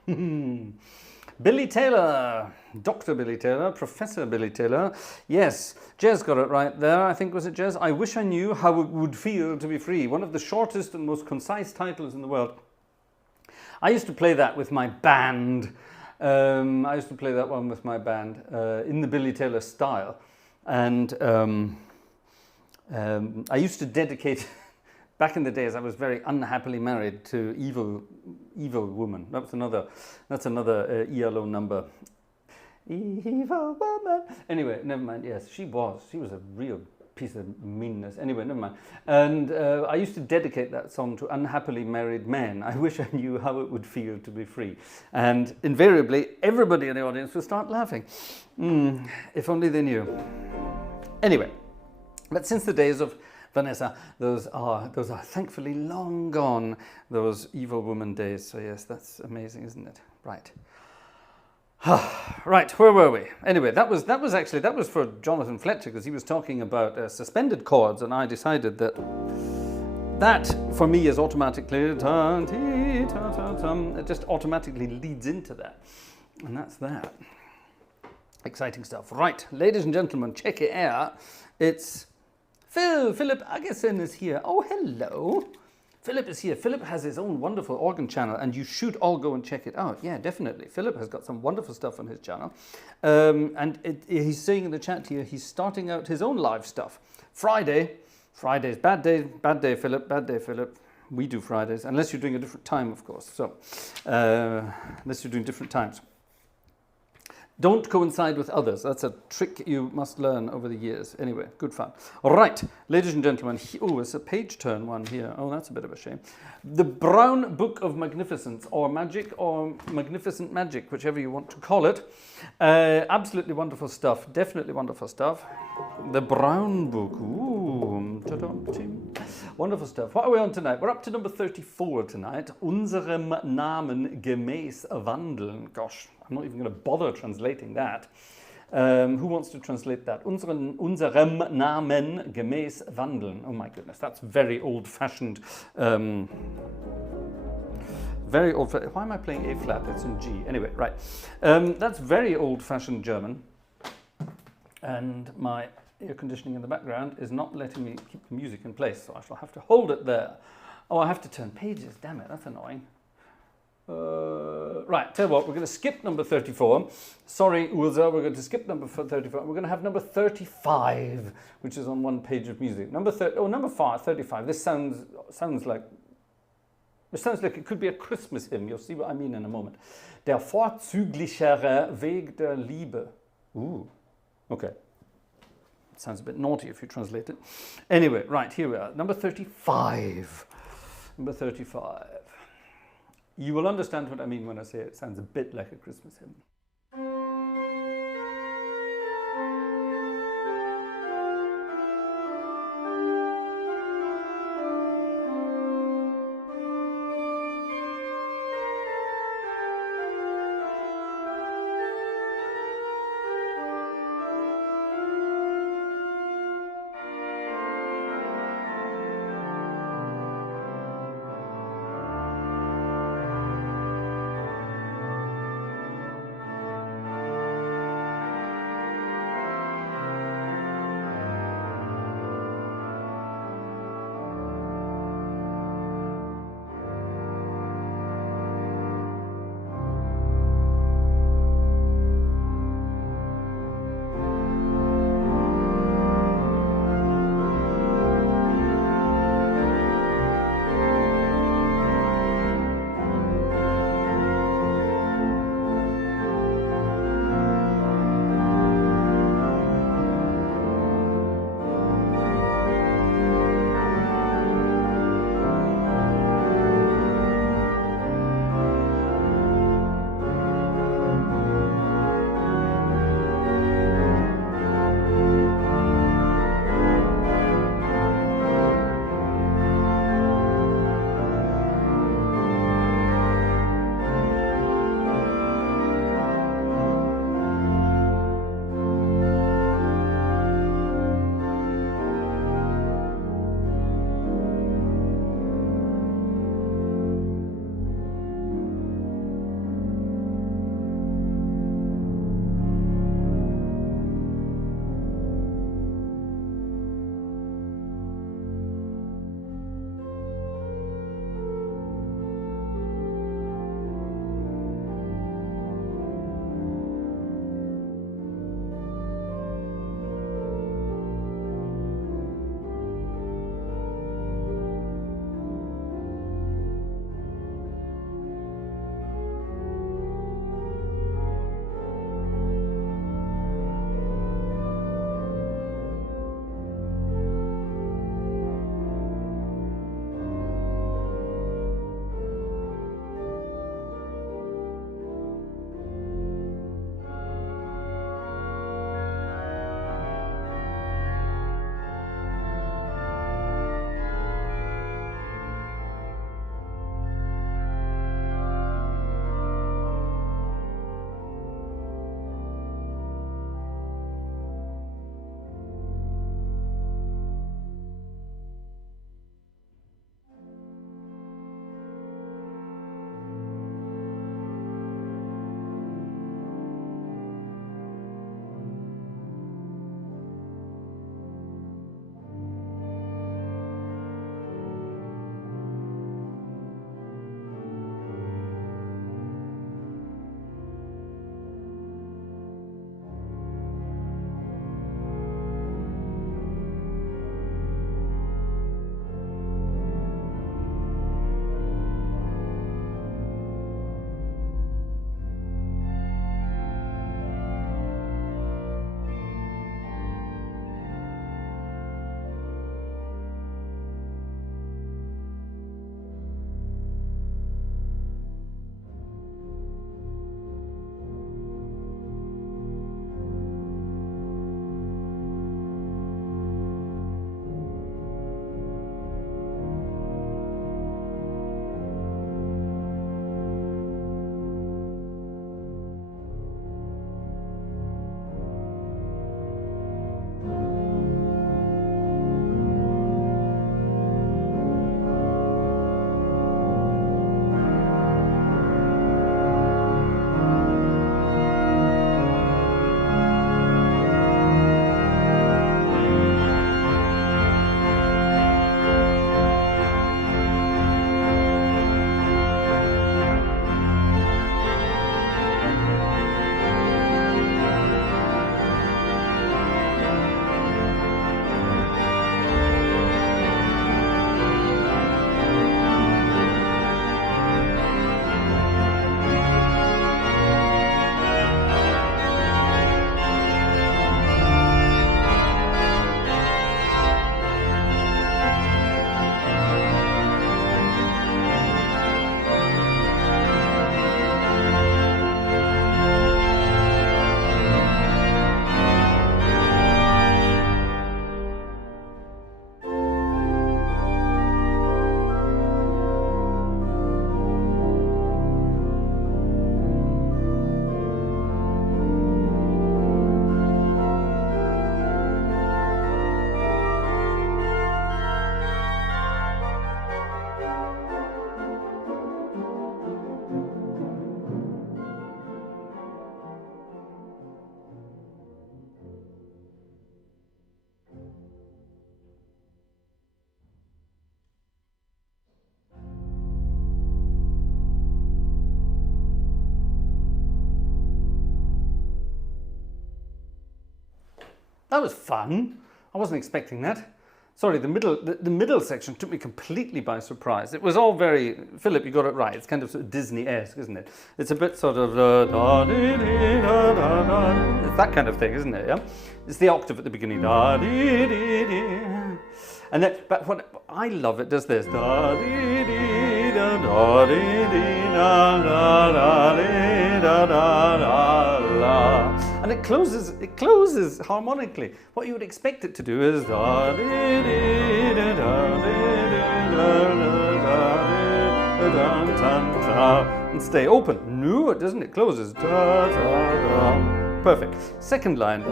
Billy Taylor, Dr. Billy Taylor, Professor Billy Taylor. Yes, Jez got it right there, I think, was it Jez? I wish I knew how it would feel to be free. One of the shortest and most concise titles in the world. I used to play that with my band. I used to play that one with my band in the Billy Taylor style. And I used to dedicate... Back in the days, I was very unhappily married to Evil Woman. That's another ELO number. Evil Woman. Anyway, never mind. Yes, she was a real piece of meanness. Anyway, never mind. And I used to dedicate that song to unhappily married men. I wish I knew how it would feel to be free. And invariably, everybody in the audience would start laughing. If only they knew. Anyway, but since the days of Vanessa, those are thankfully long gone, those Evil Woman days. So yes, that's amazing, isn't it? Right. Right, where were we? Anyway, that was for Jonathan Fletcher, because he was talking about suspended chords, and I decided that for me is automatically it just automatically leads into that, and that's that. Exciting stuff. Right, ladies and gentlemen, check it out. It's Philip Agerson is here. Oh, hello. Philip is here. Philip has his own wonderful organ channel, and you should all go and check it out. Yeah, definitely. Philip has got some wonderful stuff on his channel. And he's saying in the chat here, he's starting out his own live stuff. Friday's bad day, Philip, bad day, Philip. We do Fridays, unless you're doing a different time, of course. So, unless you're doing different times. Don't coincide with others. That's a trick you must learn over the years. Anyway, good fun. All right, ladies and gentlemen. Oh, it's a page turn one here. Oh, that's a bit of a shame. The Brown Book of Magnificence, or Magic, or Magnificent Magic, whichever you want to call it. Absolutely wonderful stuff. Definitely wonderful stuff. The Brown Book. Ooh. Wonderful stuff. What are we on tonight? We're up to number 34 tonight. Unserem Namen gemäß wandeln. Gosh. I'm not even going to bother translating that. Who wants to translate that? Unserem Namen gemäß wandeln. Oh my goodness, that's very old-fashioned. Very old-fashioned. Why am I playing A flat? It's in G. Anyway, right. That's very old-fashioned German. And my air conditioning in the background is not letting me keep the music in place, so I shall have to hold it there. Oh, I have to turn pages. Damn it, that's annoying. Right, tell you what, we're going to skip number 34. Sorry, Urza, we're going to skip number 34. We're going to have number 35, which is on one page of music. Number 35. This sounds like it could be a Christmas hymn. You'll see what I mean in a moment. Der vorzüglichere Weg der Liebe. Ooh, okay. Sounds a bit naughty if you translate it. Anyway, right, here we are. Number 35. Number 35. You will understand what I mean when I say it sounds a bit like a Christmas hymn. That was fun. I wasn't expecting that. Sorry, the middle section took me completely by surprise. It was all very, Philip, you got it right. It's kind of, sort of Disney-esque, isn't it? It's a bit sort of, it's that kind of thing, isn't it? Yeah. It's the octave at the beginning. And then, but what I love, it does this. And it closes harmonically. What you would expect it to do is and stay open. No, it doesn't. It closes. Perfect. Second line.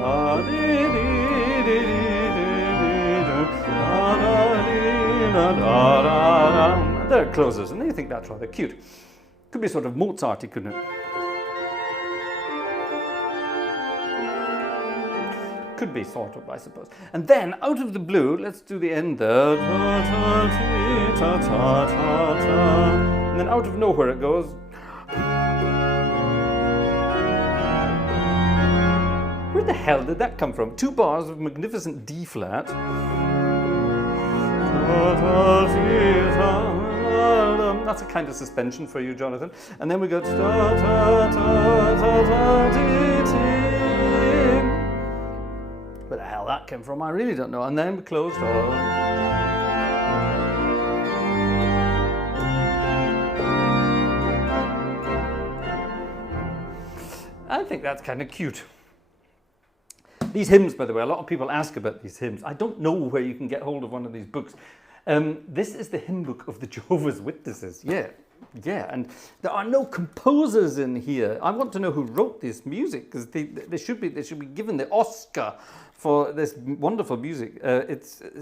There it closes, and you think that's rather cute. Could be sort of Mozart-y, couldn't it? Could be sort of, I suppose. And then, out of the blue, let's do the end there. And then out of nowhere it goes. Where the hell did that come from? 2 bars of magnificent D flat. That's a kind of suspension for you, Jonathan. And then we go. Where the hell that came from, I really don't know. And then we closed. I think that's kind of cute. These hymns, by the way, a lot of people ask about these hymns. I don't know where you can get hold of one of these books. This is the hymn book of the Jehovah's Witnesses. Yeah, and there are no composers in here. I want to know who wrote this music, because they should be given the Oscar for this wonderful music.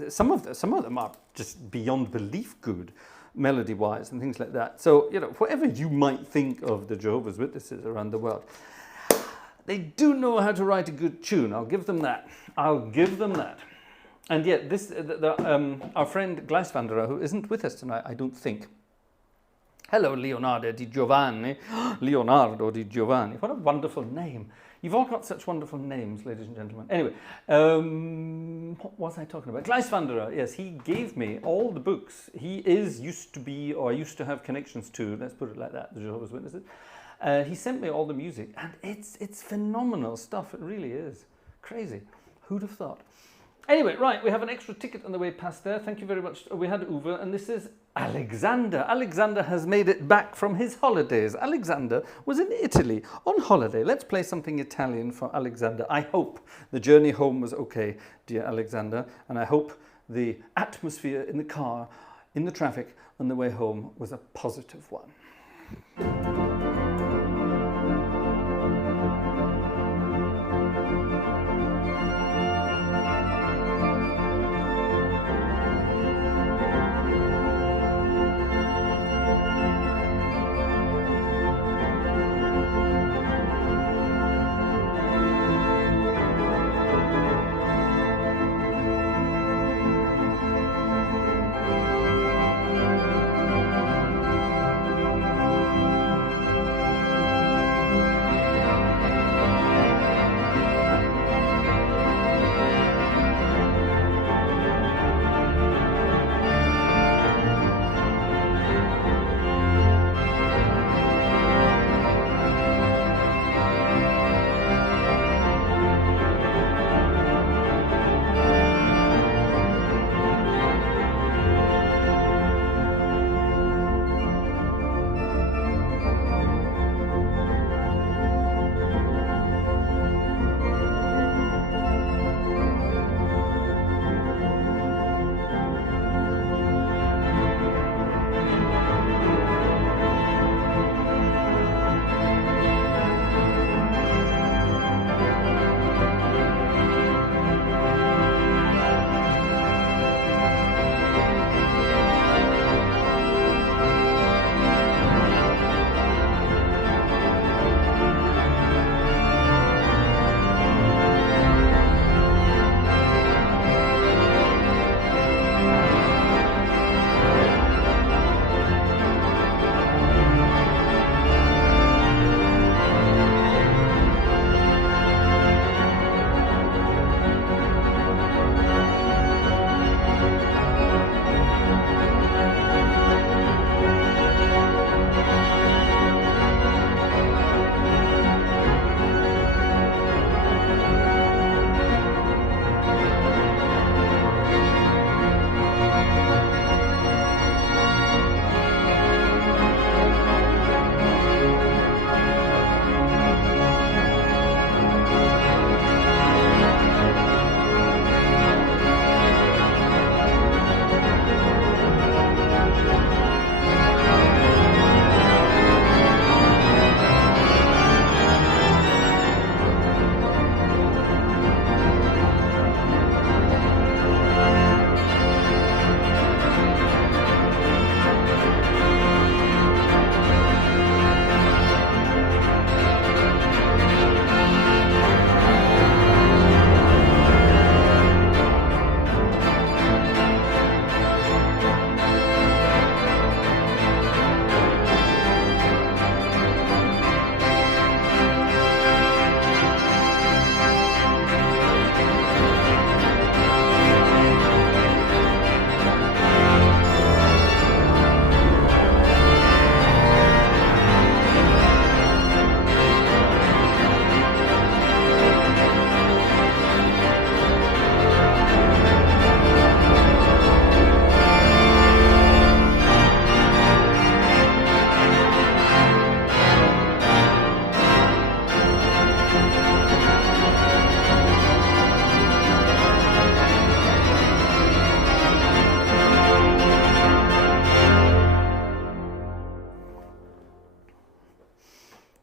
Some of them are just beyond belief good, melody-wise and things like that. So, you know, whatever you might think of the Jehovah's Witnesses around the world, they do know how to write a good tune. I'll give them that. And yet, our friend Gleiswanderer, who isn't with us tonight, I don't think. Hello, Leonardo di Giovanni. Leonardo di Giovanni. What a wonderful name. You've all got such wonderful names, ladies and gentlemen. Anyway, what was I talking about? Gleiswanderer, yes, he gave me all the books. He used to have connections to, let's put it like that, the Jehovah's Witnesses. He sent me all the music, and it's phenomenal stuff. It really is. Crazy. Who'd have thought? Anyway, right, we have an extra ticket on the way past there. Thank you very much. We had Uwe, and this is Alexander. Alexander has made it back from his holidays. Alexander was in Italy on holiday. Let's play something Italian for Alexander. I hope the journey home was okay, dear Alexander, and I hope the atmosphere in the car, in the traffic on the way home was a positive one.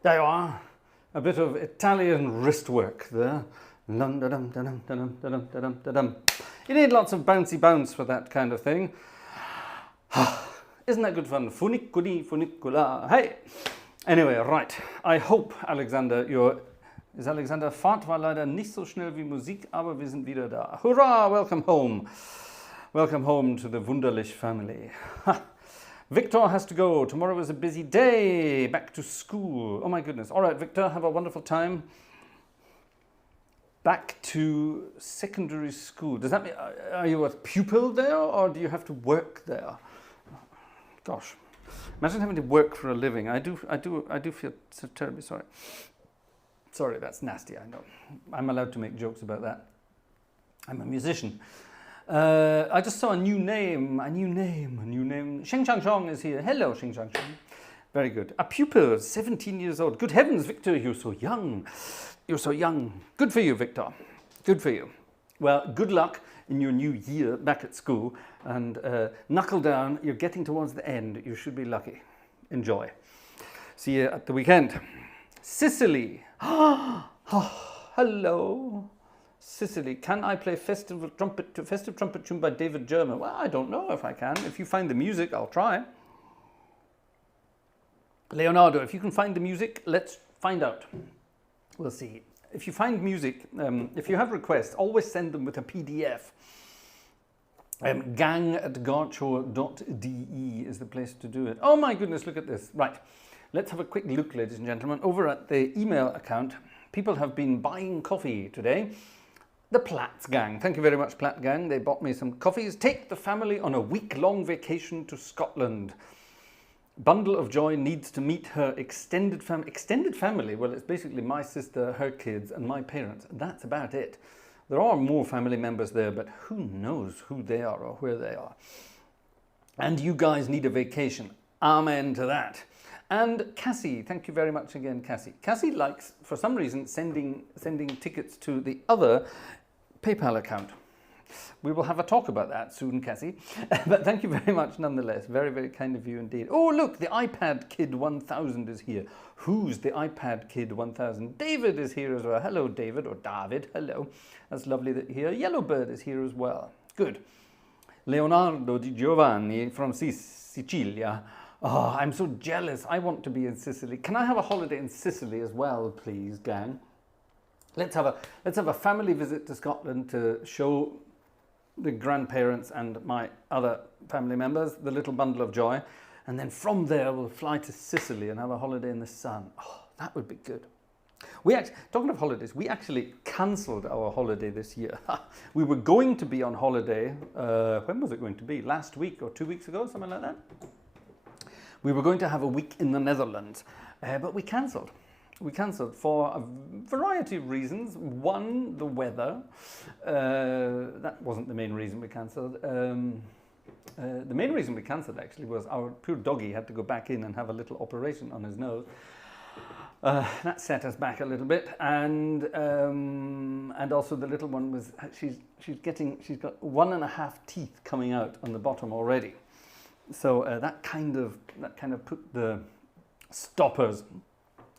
There you are. A bit of Italian wrist work there. You need lots of bouncy bounce for that kind of thing. Isn't that good fun? Funiculi, funicula. Hey! Anyway, right. I hope, Alexander, Ist Alexander, Fahrt war leider nicht so schnell wie Musik, aber wir sind wieder da. Hurrah! Welcome home. Welcome home to the Wunderlich family. Victor has to go. Tomorrow is a busy day. Back to school. Oh my goodness. All right, Victor, have a wonderful time. Back to secondary school. Does that mean, are you a pupil there or do you have to work there? Gosh, imagine having to work for a living. I do feel so terribly sorry. Sorry, that's nasty, I know. I'm allowed to make jokes about that. I'm a musician. I just saw a new name. Sheng Chang Chong is here. Hello, Sheng Chang Chong. Very good. A pupil, 17 years old. Good heavens, Victor, you're so young. You're so young. Good for you, Victor. Good for you. Well, good luck in your new year back at school. And knuckle down. You're getting towards the end. You should be lucky. Enjoy. See you at the weekend. Sicily. Oh, hello. Sicily, can I play festive trumpet tune by David German? Well, I don't know if I can. If you find the music, I'll try. Leonardo, if you can find the music, let's find out. We'll see. If you find music, if you have requests, always send them with a PDF. gang@gartshore.de is the place to do it. Oh my goodness, look at this. Right, let's have a quick look, ladies and gentlemen. Over at the email account, people have been buying coffee today. The Platts gang. Thank you very much, Platt gang. They bought me some coffees. Take the family on a week-long vacation to Scotland. Bundle of Joy needs to meet her extended family. Extended family? Well, it's basically my sister, her kids, and my parents. That's about it. There are more family members there, but who knows who they are or where they are. And you guys need a vacation. Amen to that. And Cassie, thank you very much again, Cassie. Cassie likes, for some reason, sending tickets to the other PayPal account. We will have a talk about that soon, Cassie. But thank you very much nonetheless. Very, very kind of you indeed. Oh, look, the iPad Kid 1000 is here. Who's the iPad Kid 1000? David is here as well. Hello, David, or David. Hello. That's lovely that you're here. Yellowbird is here as well. Good. Leonardo Di Giovanni from Sicilia. Oh, I'm so jealous. I want to be in Sicily. Can I have a holiday in Sicily as well, please, gang? Let's have a family visit to Scotland to show the grandparents and my other family members the little bundle of joy. And then from there, we'll fly to Sicily and have a holiday in the sun. Oh, that would be good. Talking of holidays, we actually cancelled our holiday this year. We were going to be on holiday, when was it going to be? Last week or 2 weeks ago, something like that. We were going to have a week in the Netherlands, but we cancelled. We cancelled for a variety of reasons. One, the weather. That wasn't the main reason we cancelled. The main reason we cancelled actually was our poor doggy had to go back in and have a little operation on his nose. That set us back a little bit, and also the little one was she's got 1.5 teeth coming out on the bottom already. So that kind of put the stoppers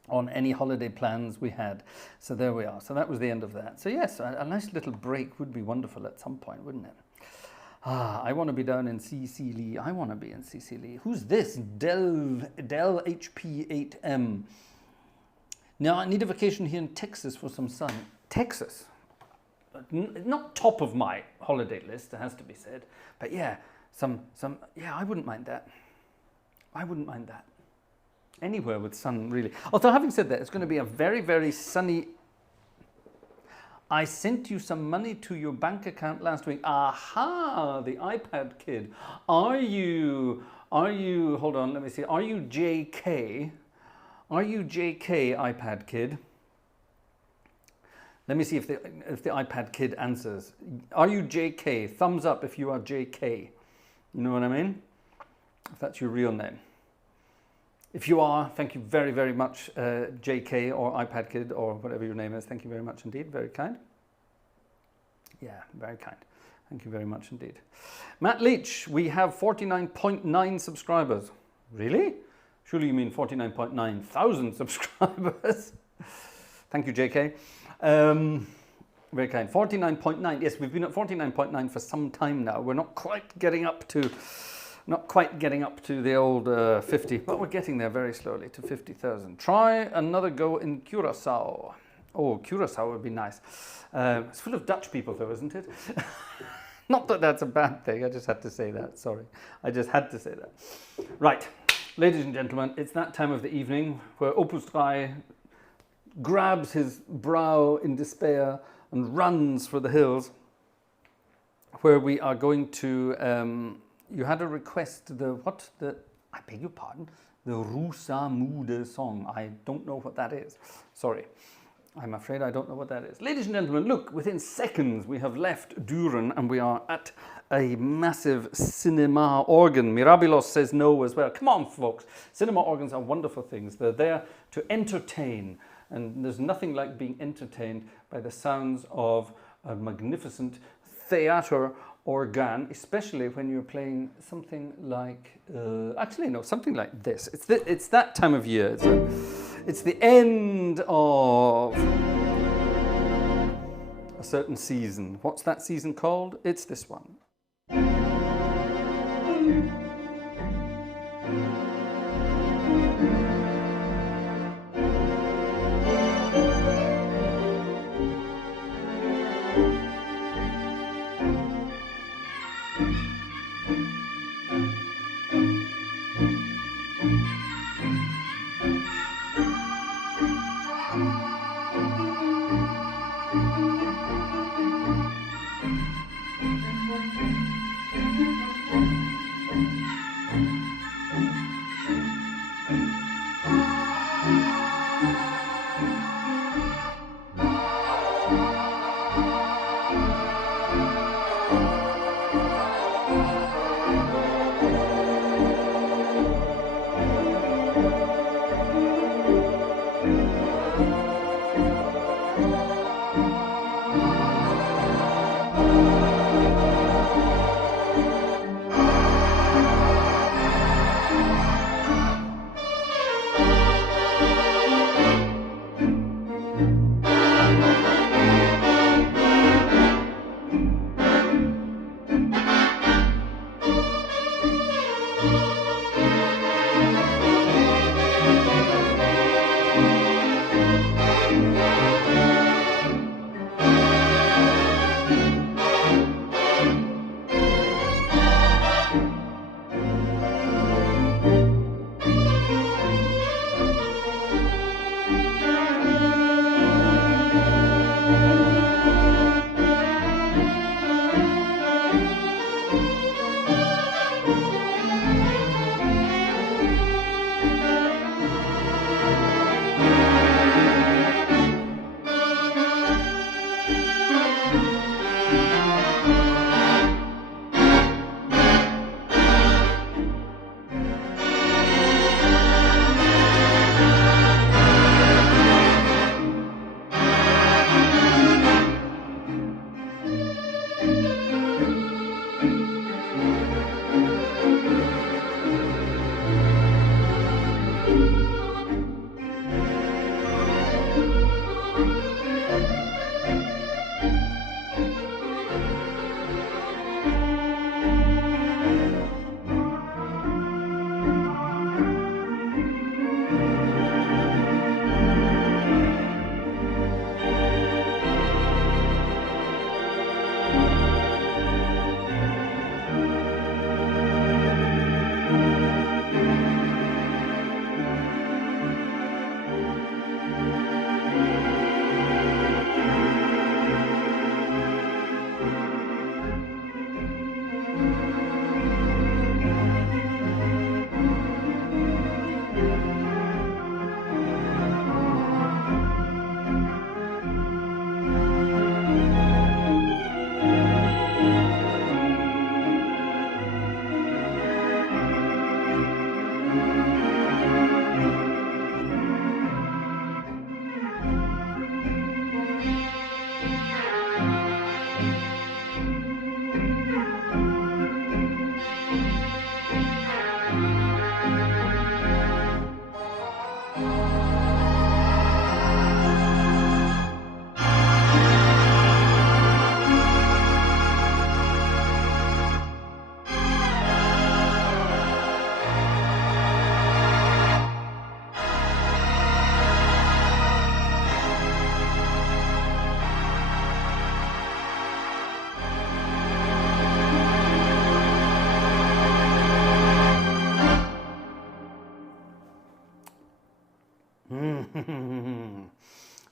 on any holiday plans we had. So there we are. So that was the end of that. So yes, a nice little break would be wonderful at some point, wouldn't it? Ah, I want to be down in Sicily. I want to be in Sicily. Who's this? Dell HP8M. Now I need a vacation here in Texas for some sun. Texas? Not top of my holiday list, it has to be said. But yeah, yeah, I wouldn't mind that. I wouldn't mind that. Anywhere with sun, really. Although having said that, it's going to be a very, very sunny... I sent you some money to your bank account last week. Aha, the iPad Kid. Are you, hold on, let me see. Are you JK? Are you JK, iPad Kid? Let me see if the iPad Kid answers. Are you JK? Thumbs up if you are JK. You know what I mean? If that's your real name. If you are, thank you very, very much, JK or iPad Kid or whatever your name is. Thank you very much indeed. Very kind. Yeah, very kind. Thank you very much indeed. Matt Leach, we have 49.9 subscribers. Really? Surely you mean 49.9 thousand subscribers. Thank you, JK. Very kind. 49.9. Yes, we've been at 49.9 for some time now. We're not quite getting up to the old 50, but we're getting there very slowly to 50,000. Try another go in Curacao. Oh, Curacao would be nice. It's full of Dutch people though, isn't it? Not that that's a bad thing. I just had to say that. Sorry. I just had to say that. Right. Ladies and gentlemen, it's that time of the evening where Opus 3 grabs his brow in despair and runs for the hills, where we are going to, you had a request, I beg your pardon, the Rosamunde song. I don't know what that is. Sorry, I'm afraid I don't know what that is. Ladies and gentlemen, look, within seconds we have left Düren and we are at a massive cinema organ. Mirabilos says no as well. Come on, folks. Cinema organs are wonderful things. They're there to entertain. And there's nothing like being entertained by the sounds of a magnificent theater organ, especially when you're playing something like, something like this. It's that time of year. It's the end of a certain season. What's that season called? It's this one.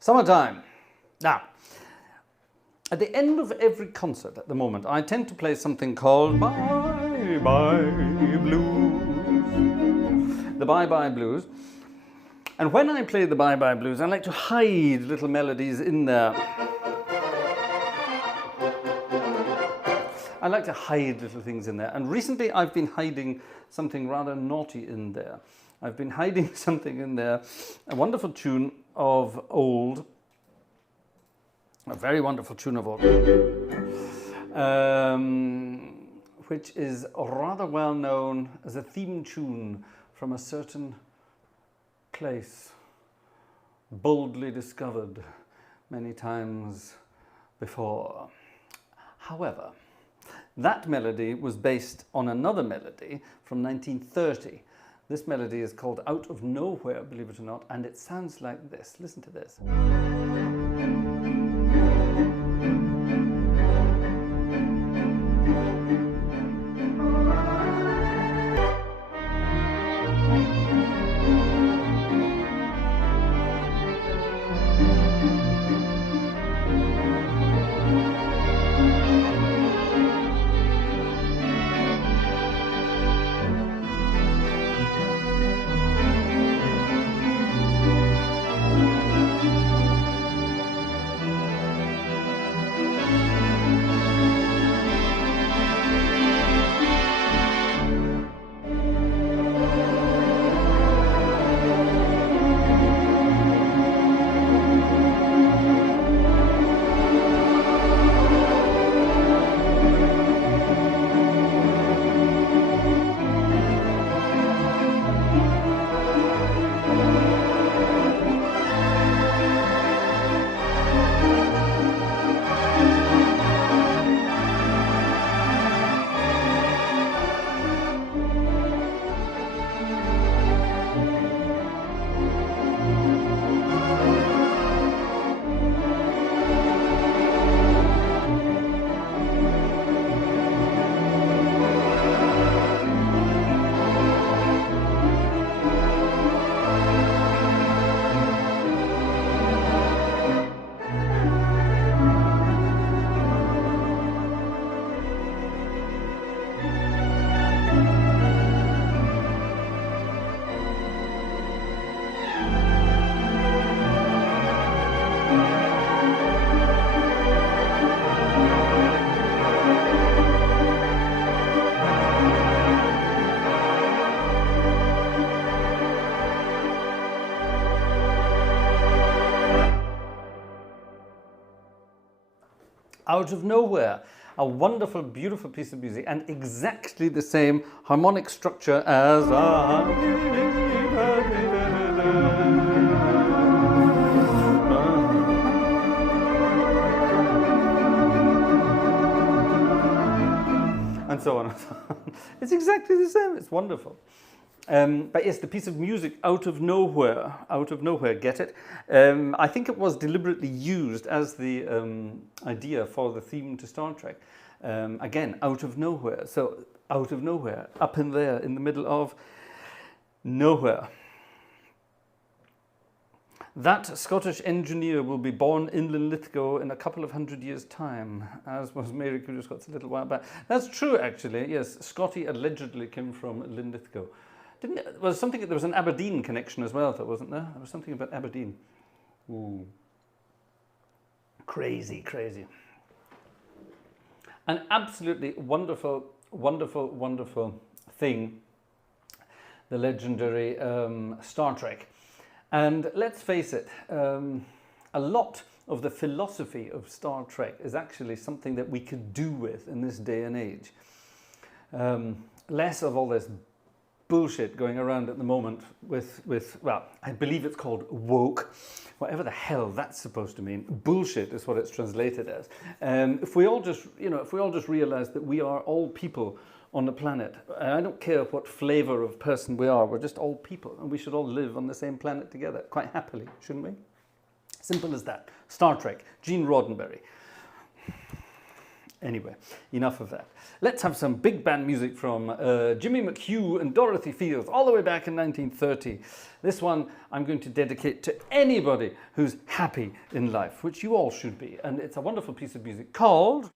Summertime. Now, at the end of every concert at the moment, I tend to play something called Bye Bye Blues. The Bye Bye Blues. And when I play the Bye Bye Blues, I like to hide little melodies in there. I like to hide little things in there. And recently I've been hiding something rather naughty in there. I've been hiding something in there, a wonderful tune of old, a very wonderful tune of old, which is rather well known as a theme tune from a certain place, boldly discovered many times before. However, that melody was based on another melody from 1930. This melody is called Out of Nowhere, believe it or not, and it sounds like this. Listen to this. Out of Nowhere, a wonderful, beautiful piece of music, and exactly the same harmonic structure as and so on and so on. It's exactly the same. It's wonderful. But yes, the piece of music Out of Nowhere, get it? I think it was deliberately used as the idea for the theme to Star Trek. Again, out of nowhere. So, out of nowhere, up in there, in the middle of nowhere. That Scottish engineer will be born in Linlithgow in a couple of 100 years' time, as was Mary Queen of Scots a little while back. That's true, actually. Yes, Scotty allegedly came from Linlithgow. There was an Aberdeen connection as well, though, wasn't there? There was something about Aberdeen. Ooh. Crazy, crazy. An absolutely wonderful, wonderful, wonderful thing, the legendary Star Trek. And let's face it, a lot of the philosophy of Star Trek is actually something that we could do with in this day and age. Less of all this bullshit going around at the moment with well, I believe it's called woke, whatever the hell that's supposed to mean. Bullshit is what it's translated as. If we all just realize that we are all people on the planet, and I don't care what flavor of person we are, we're just all people, and we should all live on the same planet together, quite happily, shouldn't we? Simple as that. Star Trek, Gene Roddenberry. Anyway, enough of that. Let's have some big band music from Jimmy McHugh and Dorothy Fields, all the way back in 1930. This one I'm going to dedicate to anybody who's happy in life, which you all should be. And it's a wonderful piece of music called...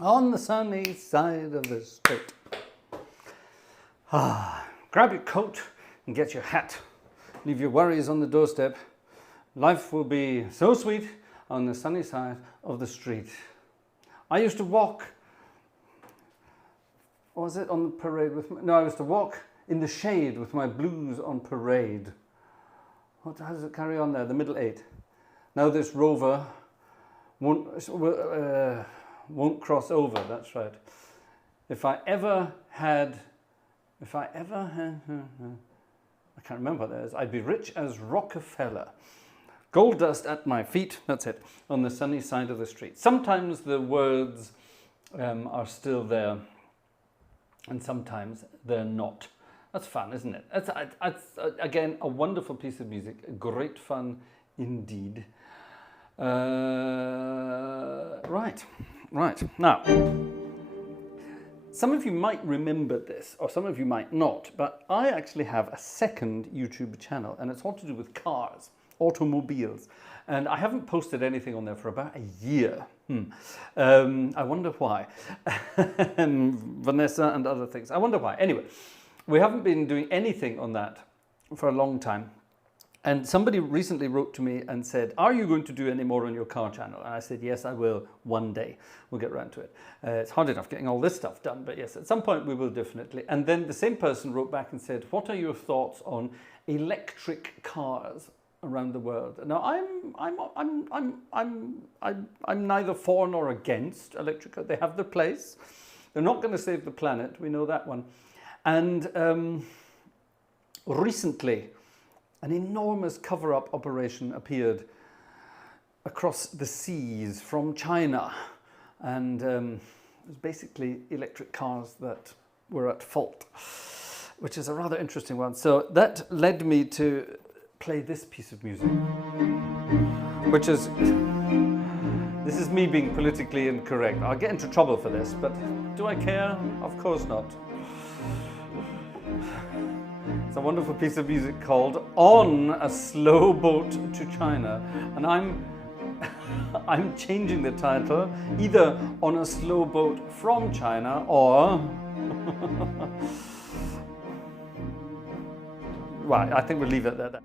On the sunny side of the street. Grab your coat and get your hat. Leave your worries on the doorstep. Life will be so sweet on the sunny side of the street. I used to walk, or was it on the parade with no, I used to walk in the shade with my blues on parade. How does it carry on there? The middle eight. Now this rover won't cross over, that's right. If I ever had, I can't remember what that is, I'd be rich as Rockefeller. Gold dust at my feet, that's it, on the sunny side of the street. Sometimes the words are still there, and sometimes they're not. That's fun, isn't it? It's again, a wonderful piece of music, great fun indeed. Right. Now, some of you might remember this, or some of you might not, but I actually have a second YouTube channel, and it's all to do with cars, automobiles, and I haven't posted anything on there for about a year. I wonder why. And Vanessa and other things. I wonder why. Anyway, we haven't been doing anything on that for a long time. And somebody recently wrote to me and said, are you going to do any more on your car channel? And I said, yes, I will one day. We'll get around to it. It's hard enough getting all this stuff done, but yes, at some point we will definitely. And then the same person wrote back and said, what are your thoughts on electric cars? around the world. Now, I'm neither for nor against electric. They have their place. They're not going to save the planet. We know that one. And recently, an enormous cover-up operation appeared across the seas from China, and it was basically electric cars that were at fault, which is a rather interesting one. So that led me to play this piece of music, which is, this is me being politically incorrect. I'll get into trouble for this, but do I care? Of course not. It's a wonderful piece of music called On a Slow Boat to China, and I'm changing the title either On a Slow Boat from China or well, I think we'll leave it at that.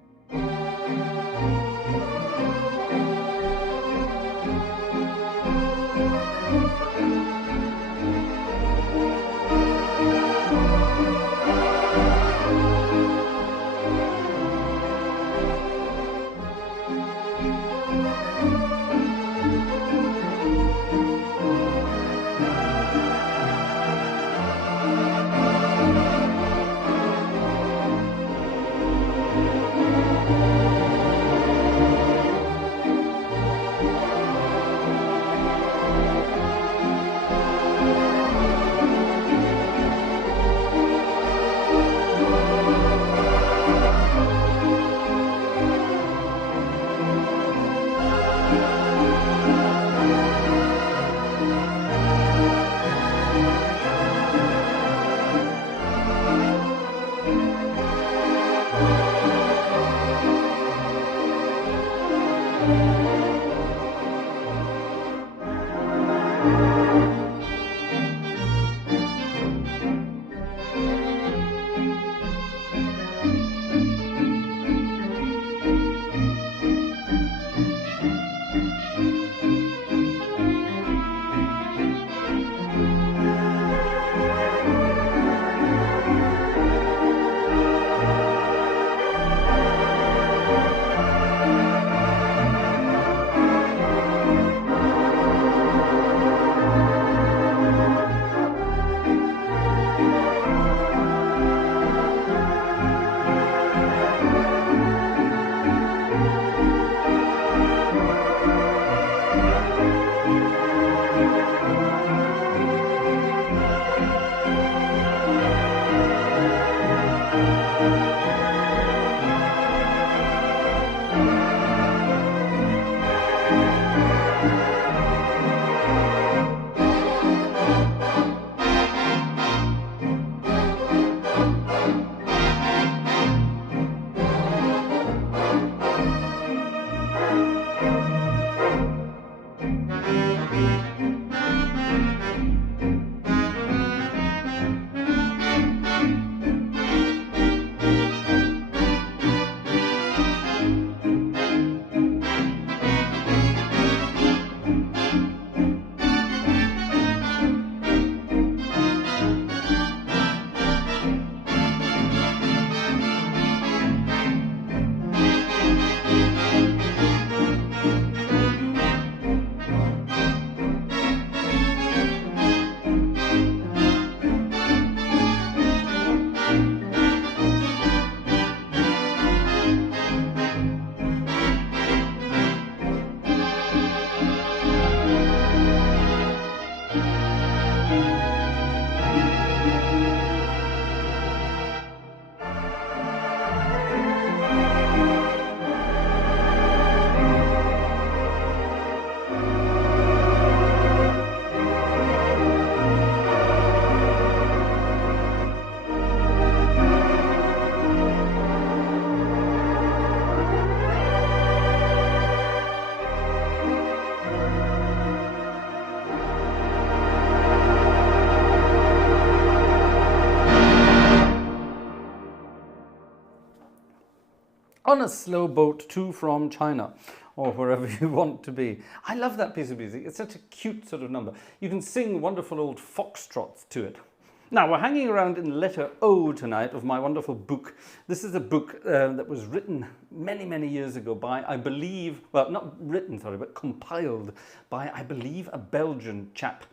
On a Slow Boat to from China, or wherever you want to be. I love that piece of music. It's such a cute sort of number. You can sing wonderful old foxtrots to it. Now, we're hanging around in letter O tonight of my wonderful book. This is a book that was written many, many years ago by, I believe, well, not written, sorry, but compiled by, I believe, a Belgian chap.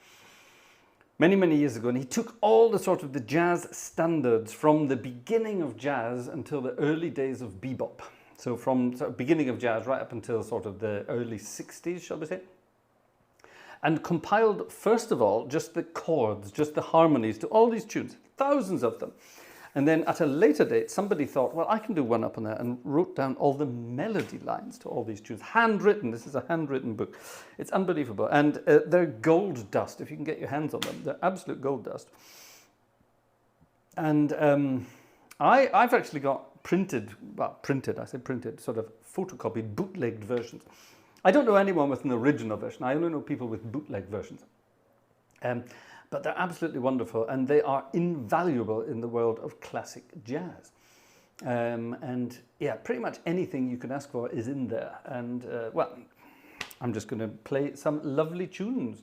Many, many years ago, and he took all the sort of the jazz standards from the beginning of jazz until the early days of bebop. So from sort of beginning of jazz right up until sort of the early 60s, shall we say? And compiled, first of all, just the chords, just the harmonies to all these tunes, thousands of them. And then at a later date, somebody thought, well, I can do one up on that, and wrote down all the melody lines to all these tunes. Handwritten, this is a handwritten book. It's unbelievable. And they're gold dust, if you can get your hands on them. They're absolute gold dust. And I've actually got printed, sort of photocopied, bootlegged versions. I don't know anyone with an original version. I only know people with bootleg versions. But they're absolutely wonderful, and they are invaluable in the world of classic jazz. And yeah, pretty much anything you can ask for is in there. And well, I'm just going to play some lovely tunes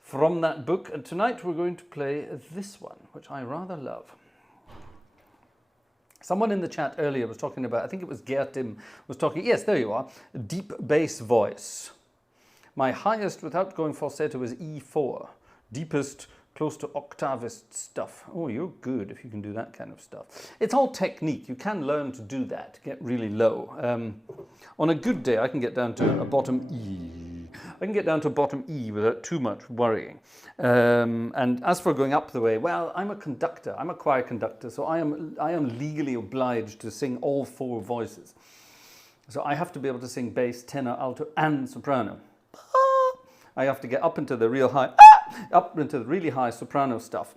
from that book. And tonight we're going to play this one, which I rather love. Someone in the chat earlier was talking about, I think it was Gertim, was talking, yes, there you are, deep bass voice. My highest without going falsetto is E4. Deepest, close to octavist stuff. Oh, you're good if you can do that kind of stuff. It's all technique. You can learn to do that, get really low. On a good day, I can get down to a bottom E. I can get down to a bottom E without too much worrying. And as for going up the way, well, I'm a conductor. I'm a choir conductor, so I am legally obliged to sing all four voices. So I have to be able to sing bass, tenor, alto, and soprano. I have to get up into the real high, up into the really high soprano stuff.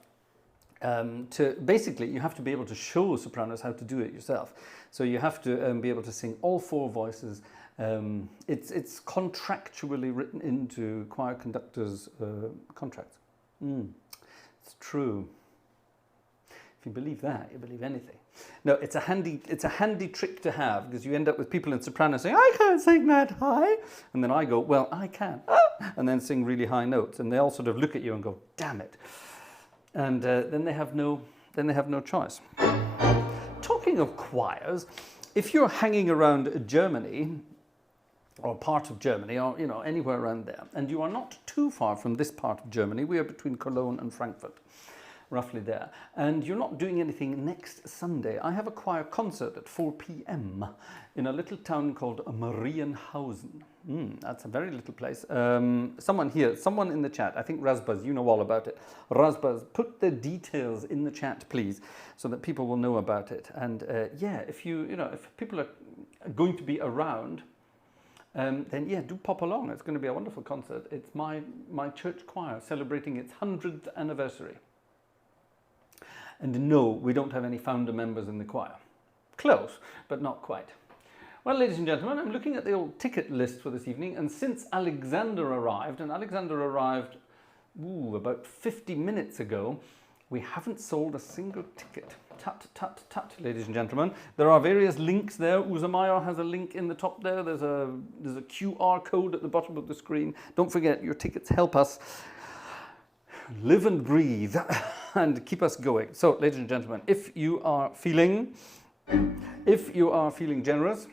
Basically, you have to be able to show sopranos how to do it yourself. So you have to be able to sing all four voices. It's contractually written into choir conductors' contracts. It's true. If you believe that, you believe anything. No, it's a handy trick to have, because you end up with people in soprano saying, I can't sing that high. And then I go, well, I can. And then sing really high notes. And they all sort of look at you and go, damn it. And then they have no choice. Talking of choirs, if you're hanging around Germany, or part of Germany, or anywhere around there, and you are not too far from this part of Germany, we are between Cologne and Frankfurt, roughly there, and you're not doing anything next Sunday, I have a choir concert at 4 p.m. in a little town called Marienhausen. That's a very little place. Someone in the chat, I think Razbaz, you know all about it. Razbaz, put the details in the chat, please, so that people will know about it. And yeah, if people are going to be around, then yeah, do pop along. It's going to be a wonderful concert. It's my church choir celebrating its 100th anniversary. And no, we don't have any founder members in the choir. Close, but not quite. Well, ladies and gentlemen, I'm looking at the old ticket list for this evening, and since Alexander arrived, about 50 minutes ago, we haven't sold a single ticket. Tut, tut, tut, ladies and gentlemen. There are various links there. Uzamayo has a link in the top there. There's a QR code at the bottom of the screen. Don't forget, your tickets help us live and breathe and keep us going. So, ladies and gentlemen, if you are feeling generous,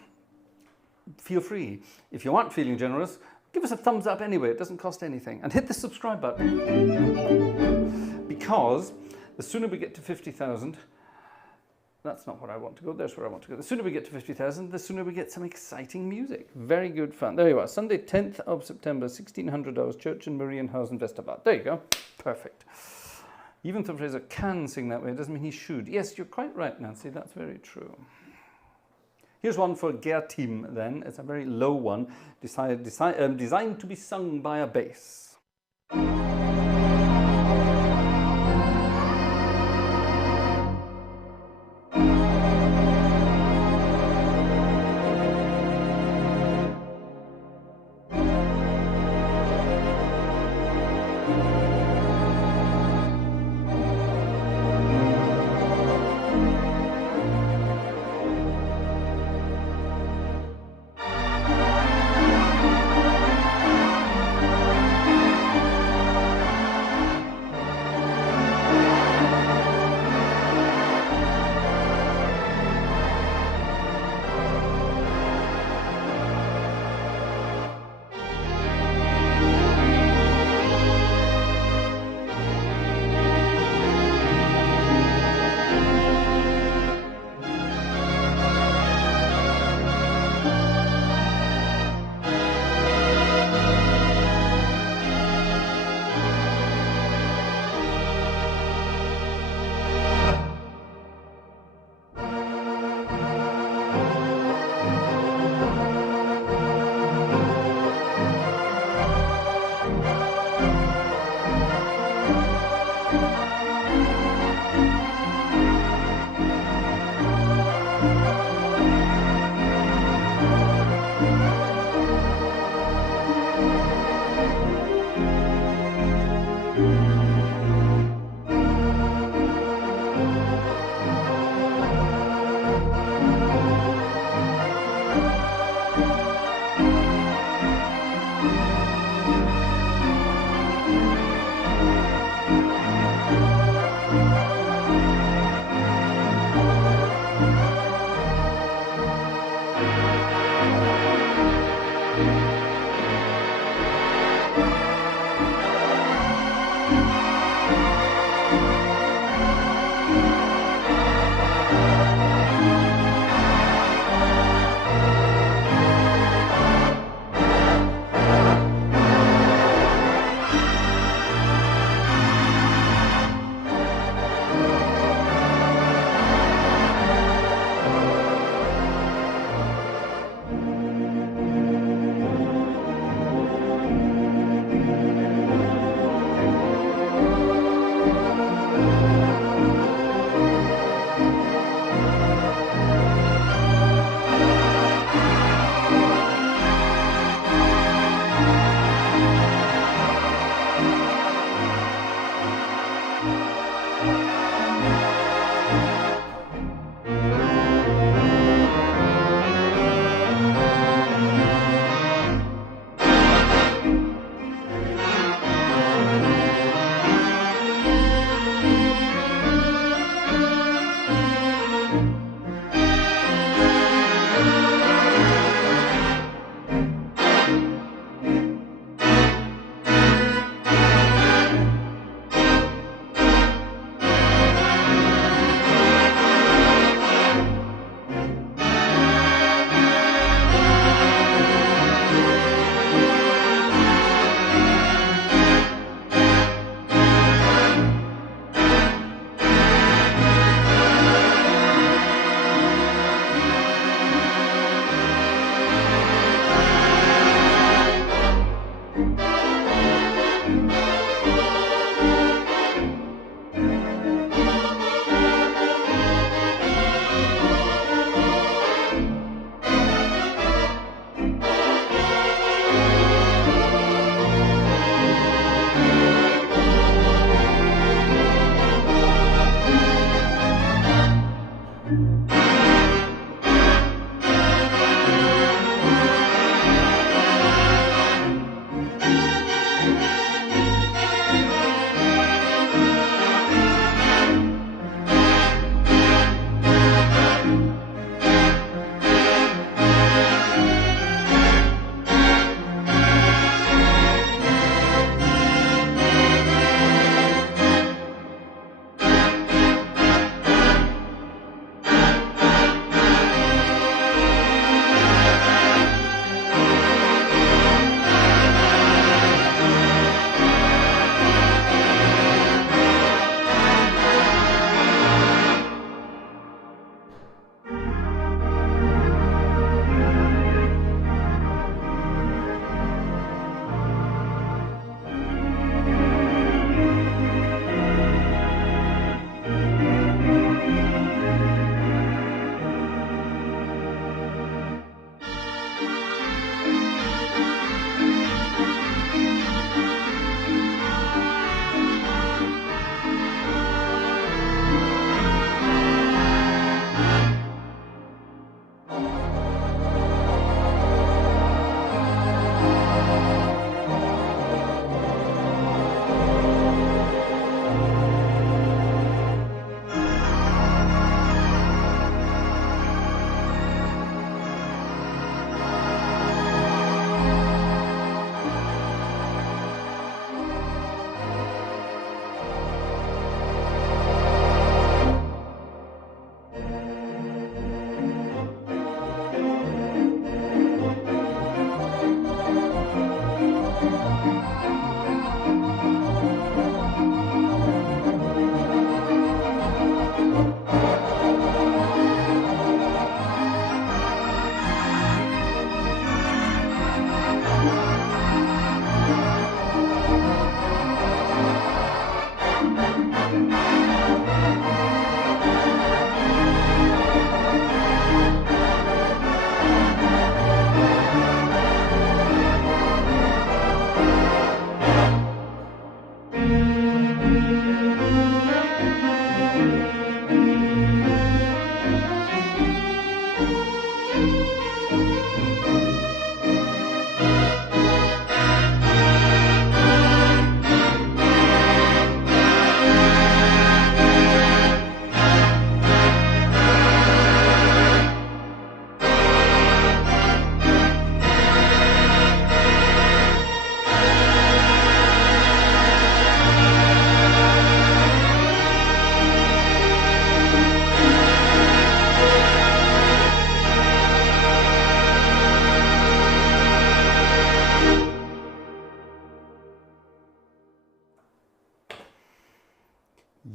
feel free. If you aren't feeling generous, give us a thumbs up anyway. It doesn't cost anything. And hit the subscribe button. Because the sooner we get to 50,000, that's not where I want to go, there's where I want to go. The sooner we get to 50,000, the sooner we get some exciting music. Very good fun. There you are. Sunday, 10th of September, 1600 hours, church in Marienhausen, Westerbad. There you go. Perfect. Even though Fraser can sing that way, it doesn't mean he should. Yes, you're quite right, Nancy. That's very true. Here's one for Gertim then. It's a very low one, designed to be sung by a bass.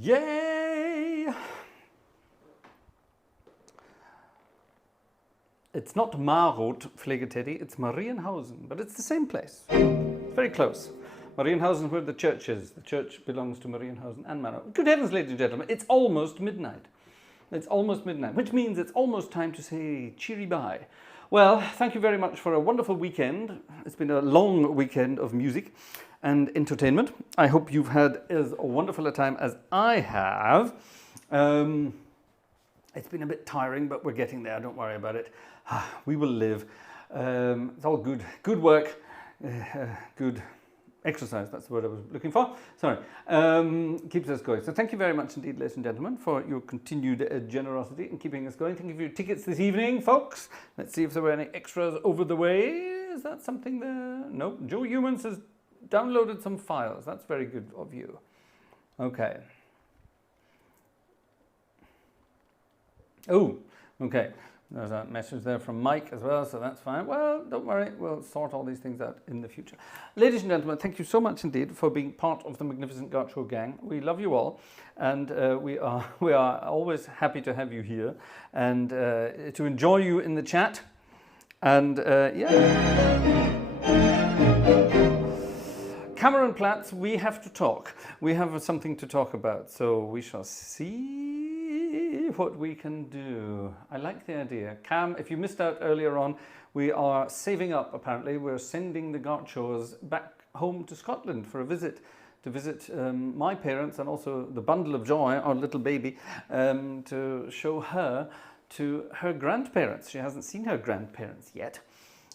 Yay! It's not Marot Pflegetätig, it's Marienhausen, but it's the same place. It's very close. Marienhausen, where the church is. The church belongs to Marienhausen and Marot. Good heavens, ladies and gentlemen, it's almost midnight. It's almost midnight, which means it's almost time to say cheery bye. Well, thank you very much for a wonderful weekend. It's been a long weekend of music and entertainment. I hope you've had as wonderful a time as I have. It's been a bit tiring, but we're getting there. Don't worry about it. We will live. It's all good. Good work. Good exercise. That's the word I was looking for. Sorry. Keeps us going. So thank you very much indeed, ladies and gentlemen, for your continued generosity in keeping us going. Thank you for your tickets this evening, folks. Let's see if there were any extras over the way. Is that something there? No. Joe Humans has downloaded some files. That's very good of you. Okay. Oh, okay. There's a message there from Mike as well, so that's fine. Well, don't worry, we'll sort all these things out in the future. Ladies and gentlemen, thank you so much indeed for being part of the magnificent Gartshore gang. We love you all, and we are always happy to have you here and to enjoy you in the chat. And yeah. Cameron Platts, we have to talk. We have something to talk about, so we shall see what we can do. I like the idea. Cam, if you missed out earlier on, we are saving up, apparently. We're sending the Gartshores back home to Scotland for a visit, to visit my parents and also the bundle of joy, our little baby, to show her to her grandparents. She hasn't seen her grandparents yet,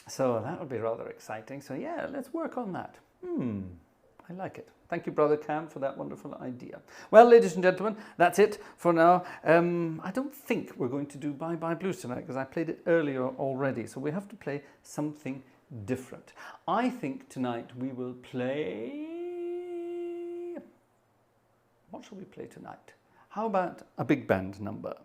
so that would be rather exciting. So yeah, let's work on that. I like it. Thank you, Brother Cam, for that wonderful idea. Well, ladies and gentlemen, that's it for now. I don't think we're going to do Bye Bye Blues tonight because I played it earlier already. So we have to play something different. I think tonight we will play... What shall we play tonight? How about a big band number?